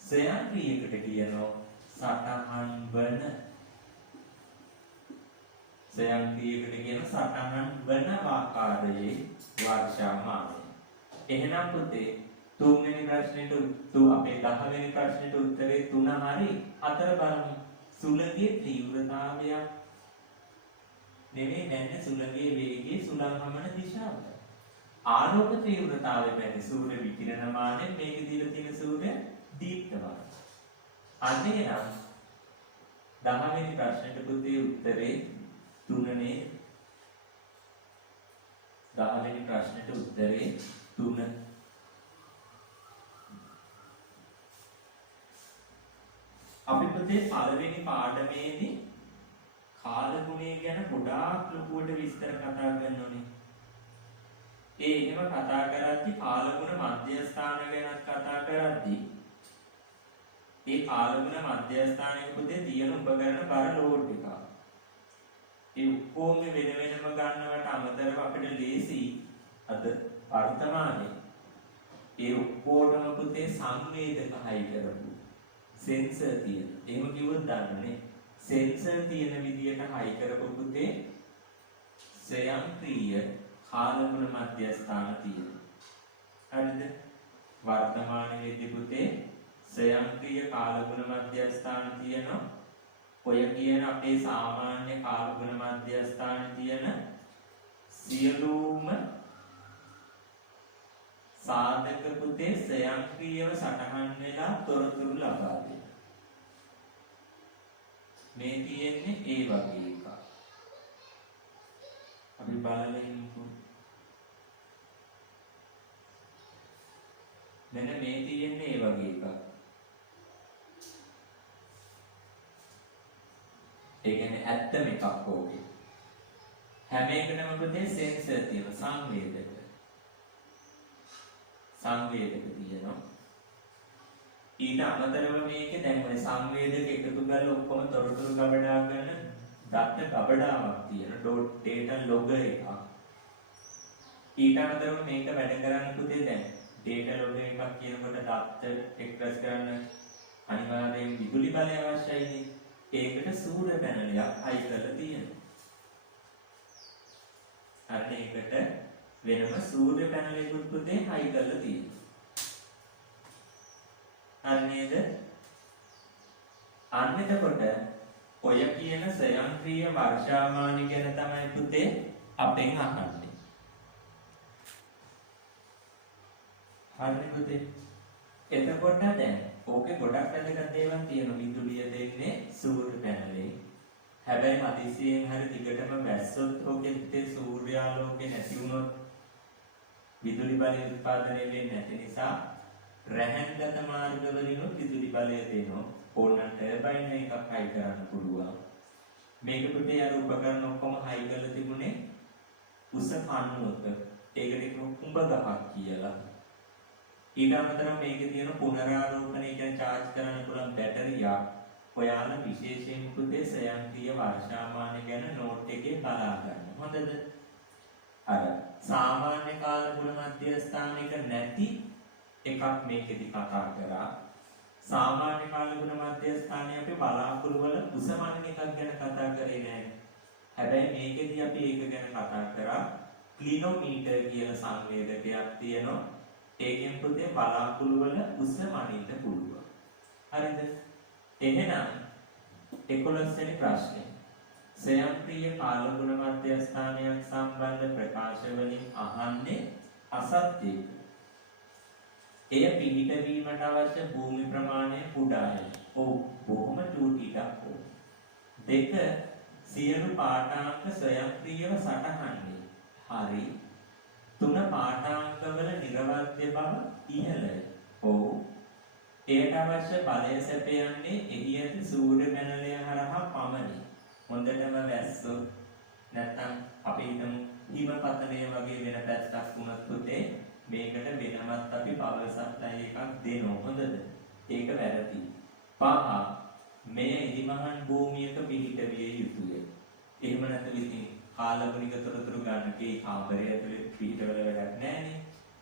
ස්වයංක්‍රීයකට කියනවා සටහන් වන. ස්වයංක්‍රීයකට කියන සටහන් වන ආකාරයේ වර්ෂාමානය. එහෙනම් පුතේ තුන්වෙනි ප්‍රශ්නෙට අපේ 10 වෙනි ප්‍රශ්නෙට උත්තරේ 3 හරි 4 බලමු. සුළඟේ තීව්‍රතාවය නෙමෙයි නැන්නේ සුළඟේ වේගයේ සුළං හමන දිශාව. ආලෝක තීව්‍රතාවය වෙන්නේ සූර්ය විකිරණ මානෙ, මේක දීලා තියෙන සූර්ය දීප්තමාන. අන්න එහෙනම් 10 වෙනි ප්‍රශ්නෙට පුතේ උත්තරේ 3 නේ. 10 වෙනි ප්‍රශ්නෙට උත්තරේ 3. අපි පුතේ පළවෙනි පාඩමේදී කාල ගුණය ගැන ගොඩාක් ලොකුවට විස්තර කතා කරනෝනේ. ඒ එහෙම කතා කරද්දී කාල ගුණ මධ්‍යස්ථාන ගැන කතා කරද්දී ඒ කාල ගුණ මධ්‍යස්ථානයේ පුතේ තියෙන උපකරණ බර ලෝඩ් එකක්. ඒ ඔක්කොම වෙන වෙනම ගන්නවට අමතරව අපිට ලේසි අද වර්තමානයේ ඒ ඔක්කොටම පුතේ සංවේදක හයි කරපු සෙන්සර් තියෙන. එහෙම කිව්වොත් දන්නනේ. සෙන්සර් තියෙන විදියට හයි කරපු පුතේ ස්වයංක්‍රීය කාලගුණ මධ්‍යස්ථාන තියෙනවා. හරිද? වර්තමානයේදී පුතේ ස්වයංක්‍රීය කාලගුණ මධ්‍යස්ථාන තියෙනවා. ඔය කියන අපේ සාමාන්‍ය කාලගුණ මධ්‍යස්ථාන තියෙන සියලුම සාධක පුතේ ස්වයංක්‍රීයව සටහන් වෙලා තොරතුරු ලබා දෙනවා. මේ තියෙන්නේ ඒ වගේ එකක්. අපි බලමු. මෙන්න මේ තියෙන්නේ ඒ වගේ එකක්. ඒ කියන්නේ ඇත්තම එකක් ඕකේ. හැම එකටම පුතේ සෙන්සර් තියෙනවා, සංවේදක. සංවේදක තියෙනවා. ඊට අමතරව මේකේ දැන් ඔය සංවේදක එකතු කරලා ඔක්කොම තොරතුරු ගබඩා කරන දත්ත ගබඩාවක් තියෙන data logger එකක්. ඊට අමතරව මේක වැඩ කරන්න පුතේ දැන් data logger එකක් කියනකොට දත්ත එක්ස්ප්‍රෙස් කරන්න අනිවාර්යෙන් විදුලි බලය අවශ්‍යයිනේ. ඒකට සූර්ය පැනලයක් හයි කරලා තියෙනවා. අර ඒකට වෙනම සූර්ය පැනලයකුත් පුතේ හයි කරලා තියෙනවා. හරි නේද? අන්න එතකොට ඔය කියන ස්වයංක්‍රීය වර්ෂාමාන ගැන තමයි පුතේ අපෙන් අහන්නේ. හරි පුතේ. එතකොට දැන් ඕකේ ගොඩක් වැදගත් දේවල් තියෙනවා. විදුලිය දෙන්නේ සූර්ය පැනලේ. හැබැයි හදිසියෙන් හරි දිගටම වැස්සොත් ඕකේ පුතේ සූර්යාලෝකේ නැති වුණොත් විදුලි බලය උත්පාදනය වෙන්නේ නැති නිසා රැහැන්ගත මාර්ගවලින් විදුලි බලය දෙනවා. ඕනනම් ටර්බයින් එකක් හයි කරන්න පුළුවන්. මේක පුතේ අර උපකරණ ඔක්කොම හයි කරලා තිබුණේ උස කණුවක. ඒකට කුඹ ගහක් කියලා. ඊට අමතරව මේකේ තියෙන පුනරාරෝපණය කියන්නේ charge කරන්න පුළුවන් බැටරියක්. ඔයාලා විශේෂයෙන් පුතේ ස්වයංක්‍රීය වර්ෂාමාන ගැන නෝට් එකේ බලා ගන්න. හොඳද? අර සාමාන්‍ය කාලගුණ මධ්‍යස්ථානික නැති එකක් මේකෙදි කතා කරා. සාමාන්‍ය කාලගුණ මධ්‍යස්ථානයේ අපි බලාකුළු වල උසමනින් එකක් ගැන කතා කරේ නෑ. හැබැයි මේකෙදි අපි ඒක ගැන කතා කරා. ක්ලිනෝමීටර් කියලා සංවේදකයක් තියෙනවා. ඒකෙන් පුතේ බලාකුළු වල උස මනින්න පුළුවන්. හරිද? එහෙනම් 11 වෙනි ප්‍රශ්නේ. ස්වයංක්‍රීය කාලගුණ මධ්‍යස්ථානයක් සම්බන්ධ ප්‍රකාශ වලින් අහන්නේ අසත්‍යයක. එය පිහිටවීමට අවශ්‍ය භූමි ප්‍රමාණය කුඩායි. ඔව් බොහොම චූටියක් ඕන. 2 සියලු පාඨාංක ස්වයංක්‍රීයව සටහන්නේ. හරි. 3 පාඨාංකවල නිර්වද්‍ය බව ඉහළයි. ඔව්. එයට අවශ්‍ය බලය සැපයන්නේ එහි ඇති සූර්ය පැනලය හරහා පමණි. හොඳටම වැස්සොත් නැත්නම් අපි හිතමු හිමපතනය වගේ වෙන පැත්තක් වුණත් පුතේ මේකට වෙනමත් අපි පවර් සප්ලයි එකක් දෙනවා. හොඳද? ඒක වැරදි. 5 මේ ඉදිමහන් භූමියක පිහිට විය යුතුය. එහෙම නැත්නම් ඉතින් කාලගුණික තොරතුරු ගන්න කී කාමරය ඇතුලේ පිහිටවල වැඩක් නැහැනේ.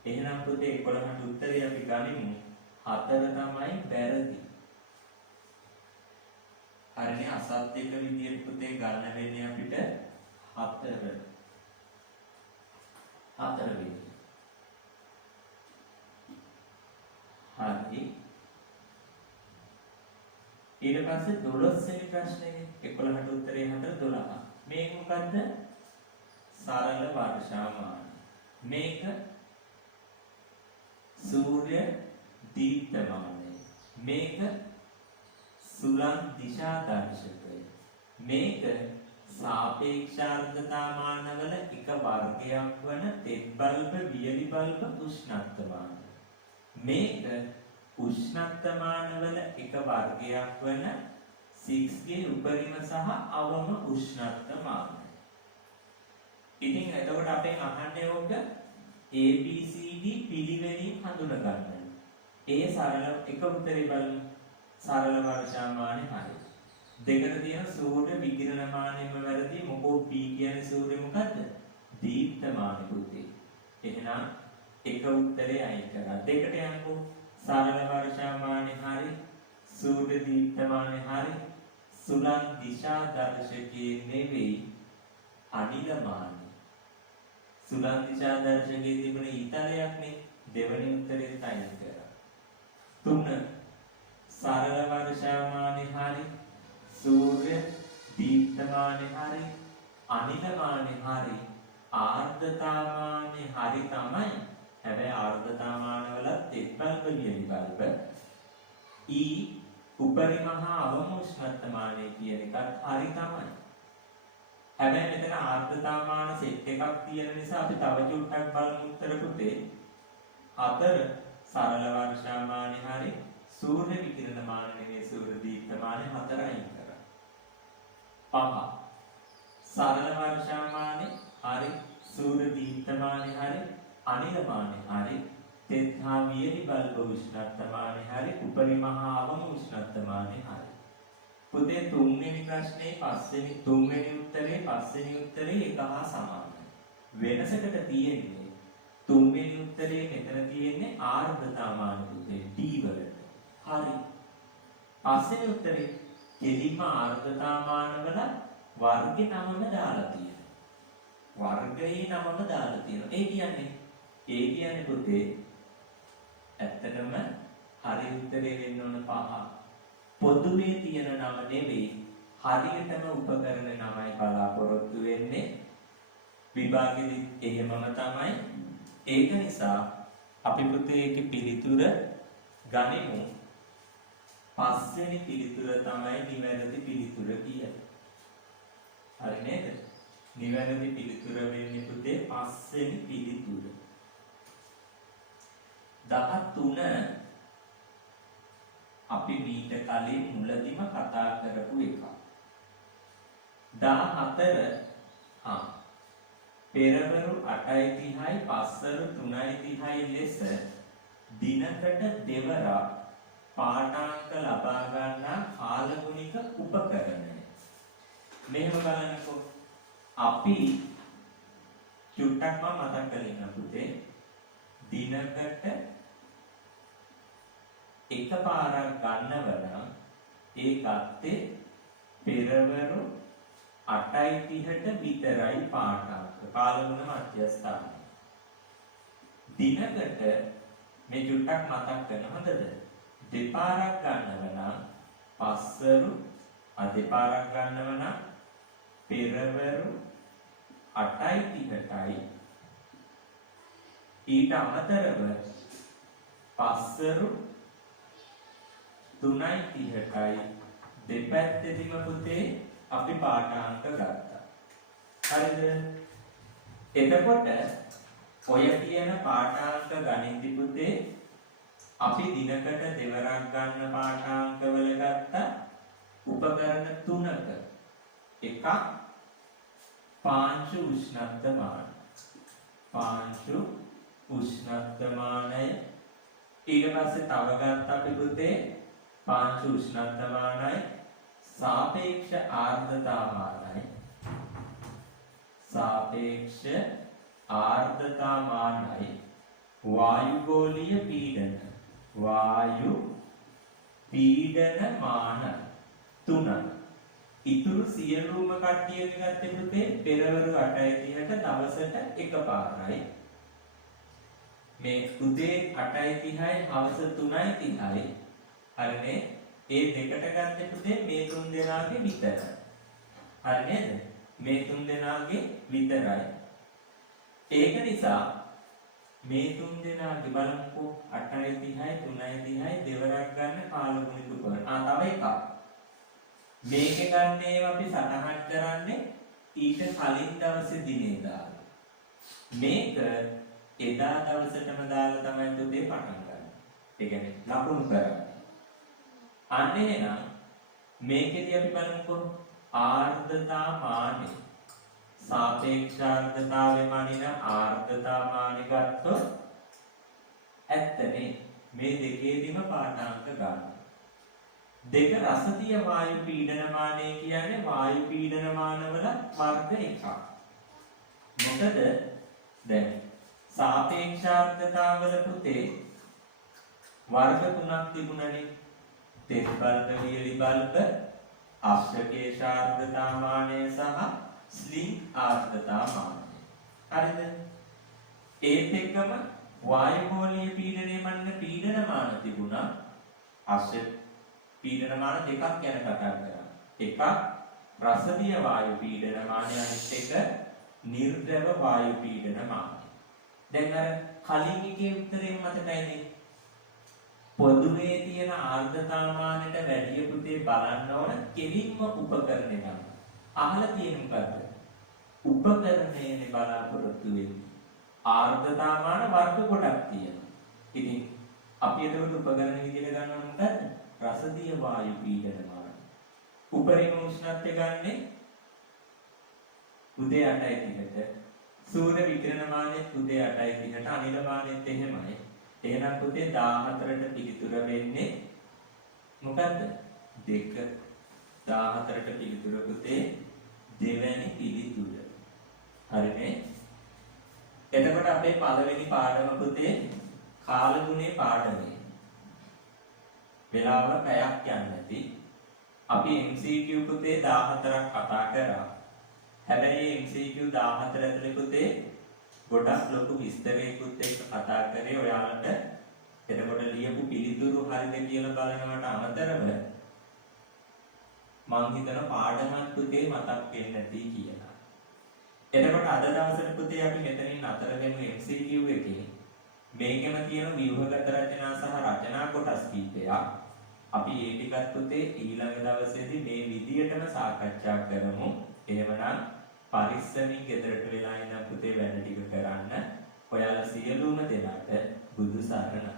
එහෙනම් පුතේ 11ට උත්තරේ අපි ගනිමු. 4 තමයි වැරදි. හරිනේ අසත්‍යක විදියට පුතේ ගන්න වෙන්නේ අපිට 4. 4 වෙනි. හරි. ඊට පස්සේ 12 වෙනි ප්‍රශ්නේ 11ට උත්තරේ 4 12. මේක මොකද්ද? සරල වර්ෂාමාන. මේක සූර්ය දීප්තමානය. මේක සුලං දිශා දර්ශකය. මේක සාපේක්ෂාර්ධතා මානවල එක වර්ගයක් වන තෙත් බල්බ වියලි බල්බ උෂ්ණත්වමාන. මේක උෂ්ණත්වමානවල එක වර්ගයක් වන 6ගේ උපරිම සහ අවම උෂ්ණත්වමාන. ඉතින් එතකොට අපෙන් අහන්නේ ඕක ABCD පිළිවෙලින් හඳුනා ගන්න. ඒ සරල එක උත්තරේ බලමු. සරල වර්ෂාමානය හරි. දෙකට තියෙන සූර්ය විකිරණමානයම වැරදි. මොකෝ B කියන්නේ සූර්ය මොකද්ද? දීප්තමාන පුතේ. එහෙනම් එක උත්තරේ අයින් කරා. දෙකට යන්නකෝ. සරල වර්ෂාමානය හරි. සූර්ය දීප්තමානය හරි. සුලං දිශා දර්ශකයේ නෙවෙයි අනිලමානය. සුලං දිශා දර්ශකයේ තිබුණ ඊතලයක් නේ. දෙවෙනි උත්තරේ අයින් කරා. 3 සරල වර්ෂාමානය හරි. සූර්ය දීප්තමානය හරි. අනිලමානය හරි. ආර්ද්‍රතාමානය හරි තමයි. හැබැයි ආර්ද්‍රතාමාන වල තෙත් බල්බ වියලි බල්බ උපරිම හා අවම උෂ්ණත්වමානය කියන එකත් හරි තමයි. හැබැයි මෙතන ආර්ද්‍රතාමාන සෙට් එකක් තියෙන නිසා අපි තව චුට්ටක් බලමු උත්තර පුතේ. 4 සරල වර්ෂාමානය හරි. සූර්ය විකිරණමාන නෙවෙයි සූර්ය දීප්තමාන 4 අයින් කරා. 5 සරල වර්ෂාමාන හරි. සූර්ය දීප්තමාන හරි. අනිලමාන හරි. තෙත් හා වියලි බල්බ උෂ්ණත්වමාන හරි. උපරිම හා අවම උෂ්ණත්වමාන හරි. පුතේ තුන්වෙනි ප්‍රශ්නේ තුන්වෙනි උත්තරේ පස්වෙනි උත්තරේ එක හා සමානයි. වෙනසකට තියෙන්නේ තුන්වෙනි උත්තරේ මෙතන තියෙන්නේ ආර්ද්‍රතාමාන පුතේ D වලට. හරි. පස්වෙනි උත්තරේ කෙලින්ම ආර්ද්‍රතාමාන වල වර්ගේ නමම දාලා තියෙනවා. වර්ගයේ නමම දාලා තියෙනවා. ඒ කියන්නේ පුතේ ඇත්තටම හරි උත්තරේ වෙන්න ඕන 5. පොදුවේ තියෙන නම නෙවෙයි හරියටම උපකරණ නමයි බලාපොරොත්තු වෙන්නේ. විභාගෙදි එහෙමම තමයි. ඒක නිසා අපි පුතේ ඒකේ පිළිතුර ගනිමු. 5 වෙනි පිළිතුර තමයි නිවැරදි පිළිතුර කියන්නේ. හරි නේද? නිවැරදි පිළිතුර වෙන්නේ පුතේ 5 වෙනි පිළිතුර. 13 අපි මීට කලින් මුලදිම කතා කරපු එක. 14 පෙරවරු 8:30යි පස්වරු 3:30යි ලෙස දිනකට දෙවරක් පාඨාංක ලබා ගන්නා කාලගුණික බලන්නකෝ. අපි චුට්ටක් මම මතක් කරගෙන පුතේ දිනකට එකපාරක් ගන්නවනම් ඒ ගත්තේ පෙරවරු 8:30ට විතරයි පාඨාංක. කාලගුණ මධ්‍යස්ථානය. දිනකට මේ චුට්ටක් මතක් කරන හොඳද? දෙපාරක් ගන්නවනම් පස්වරු දෙපාරක් ගන්නවනම් පෙරවරු 8:30ටයි ඊට අමතරව පස්වරු 3:30ටයි දෙපැත්තෙදිම පුතේ අපි පාඨාංක ගත්තා. හරිද? එතකොට ඔය කියන පාඨාංක ගණිති පුතේ අපි දිනකට දෙවරක් ගන්න පාඨාංක වල ගත්ත උපකරණ තුනක එකක් පාංශු උෂ්ණත්වමාන. පාංශු උෂ්ණත්වමානය ඊට පස්සේ තව ගත්ත අපි පුතේ පාංශු උෂ්ණත්වමානයි सापेक्ष आर्द्रतामानයි सापेक्ष आर्द्रतामानයි वायुगोलीय पीडन वायु पीडनमान තුනයි. ඉතුරු සියලුම කට්ටියක ගත්තේ පුතේ පෙරවරු 8:30ට දවසට එකපාරයි. මේ උදේ 8:30යි හවස 3:30යි. හරිනේ? ඒ දෙකට ගත්තේ පුතේ මේ තුන් දෙනාගේ විතරයි. හරි නේද? මේ තුන් දෙනාගේ විතරයි. ඒක නිසා මේ තුන් දෙනාගේ බලමුකෝ 8:30යි 3:30යි දෙවරක් ගන්න කාලගුණික උපකරණ. තව එකක්. මේක ගන්න ඒවා අපි සටහන් කරන්නේ ඊට කලින් දවසේ දිනේ දාලා. මේක එදා දවසටම දාලා තමයි පුතේ පටන් ගන්න. ඒ කියන්නේ ලකුණු කරන්නේ. අන්න එහෙනම් මේකෙදී අපි බලමුකෝ ආර්ද්‍රතාමානය සාපේක්ෂ ආර්ද්‍රතාවයේ මනින ආර්ද්‍රතාමානය ගත්තොත් ඇත්තනේ මේ දෙකේදීම පාඨාංක ගන්න. දෙක රසතිය වායු පීඩනමානය කියන්නේ වායු පීඩනමානවල වර්ග එකක්. මොකද දැන් සාපේක්ෂ ආර්ද්‍රතාවවල පුතේ වර්ග තුනක් තිබුණනේ. තෙත් බල්බ වියලි බල්බ අශ්‍රකේශ ආර්ද්‍රතාමානය සහ ස්ලිං ආර්ද්‍රතාමානය. හරිද? ඒත් එක්කම වායුගෝලීය පීඩනයේ මන්න පීඩනමාන තිබුණා. අශ්‍ර පීඩනමාන දෙකක් ගැන කතා කරා. එකක් රසදිය වායු පීඩනමානය අනිත් එක නිර්ද්‍රව වායු පීඩනමානය. දැන් අර කලින් එකේ උත්තරේ මතකයිනේ. පොදුවේ තියෙන ආර්ද්‍රතාමානයට වැඩි පුතේ බලන්න ඕන කෙලින්ම උපකරණය ගන්න. අහලා තියෙන මොකද්ද? උපකරණයේ බලාපොරොත්තු වෙන්නේ. ආර්ද්‍රතාමාන වර්ග කොටක් තියෙනවා. ඉතින් අපි එතකොට උපකරණ විදිහට ගන්නව මොකද්ද? රසදිය වායු පීඩනමාන. උපරිම උෂ්ණත්වය ගන්නෙ උදේ 8:30ට. සූර්ය විකිරණමානෙත් උදේ 8:30ට. අනිල මානෙත් එහෙමයි. එහෙනම් පුතේ 14ට පිළිතුර වෙන්නේ මොකද්ද? 2. 14ට පිළිතුර පුතේ දෙවැනි පිළිතුර. හරිනේ? එතකොට අපේ පළවෙනි පාඩම පුතේ කාලගුණේ පාඩමේ. වෙලාව පැයක් යන්නේ නැති. අපි MCQ පුතේ 14ක් කතා කරා. හැබැයි MCQ 14 ඇතුලේ පුතේ ගොඩක් ලොකු විස්තරයකුත් එක්ක කතා කරේ ඔයාලට. එතකොට ලියපු පිළිතුරු හරිද කියලා බලනවට අමතරව මං හිතන පාඩමක් පුතේ මතක් වෙන්නේ නැති කියලා. එතකොට අද දවසේ පුතේ අපි මෙතනින් අතර වෙමු MCQ එකේ. මේකෙම තියෙන ව්‍යුහගත රචනා සහ රචනා කොටස් කීපයක්. අපි ඒ ටිකත් පුතේ ඊළඟ දවසේදී මේ විදියටම සාකච්ඡා කරමු. එහෙමනම් පරිස්සමින් ගෙදරට වෙලා ඉන්න පුතේ වැඩ ටික කරන්න. ඔයාලා සියලුම දෙනාට බුදු සරණයි.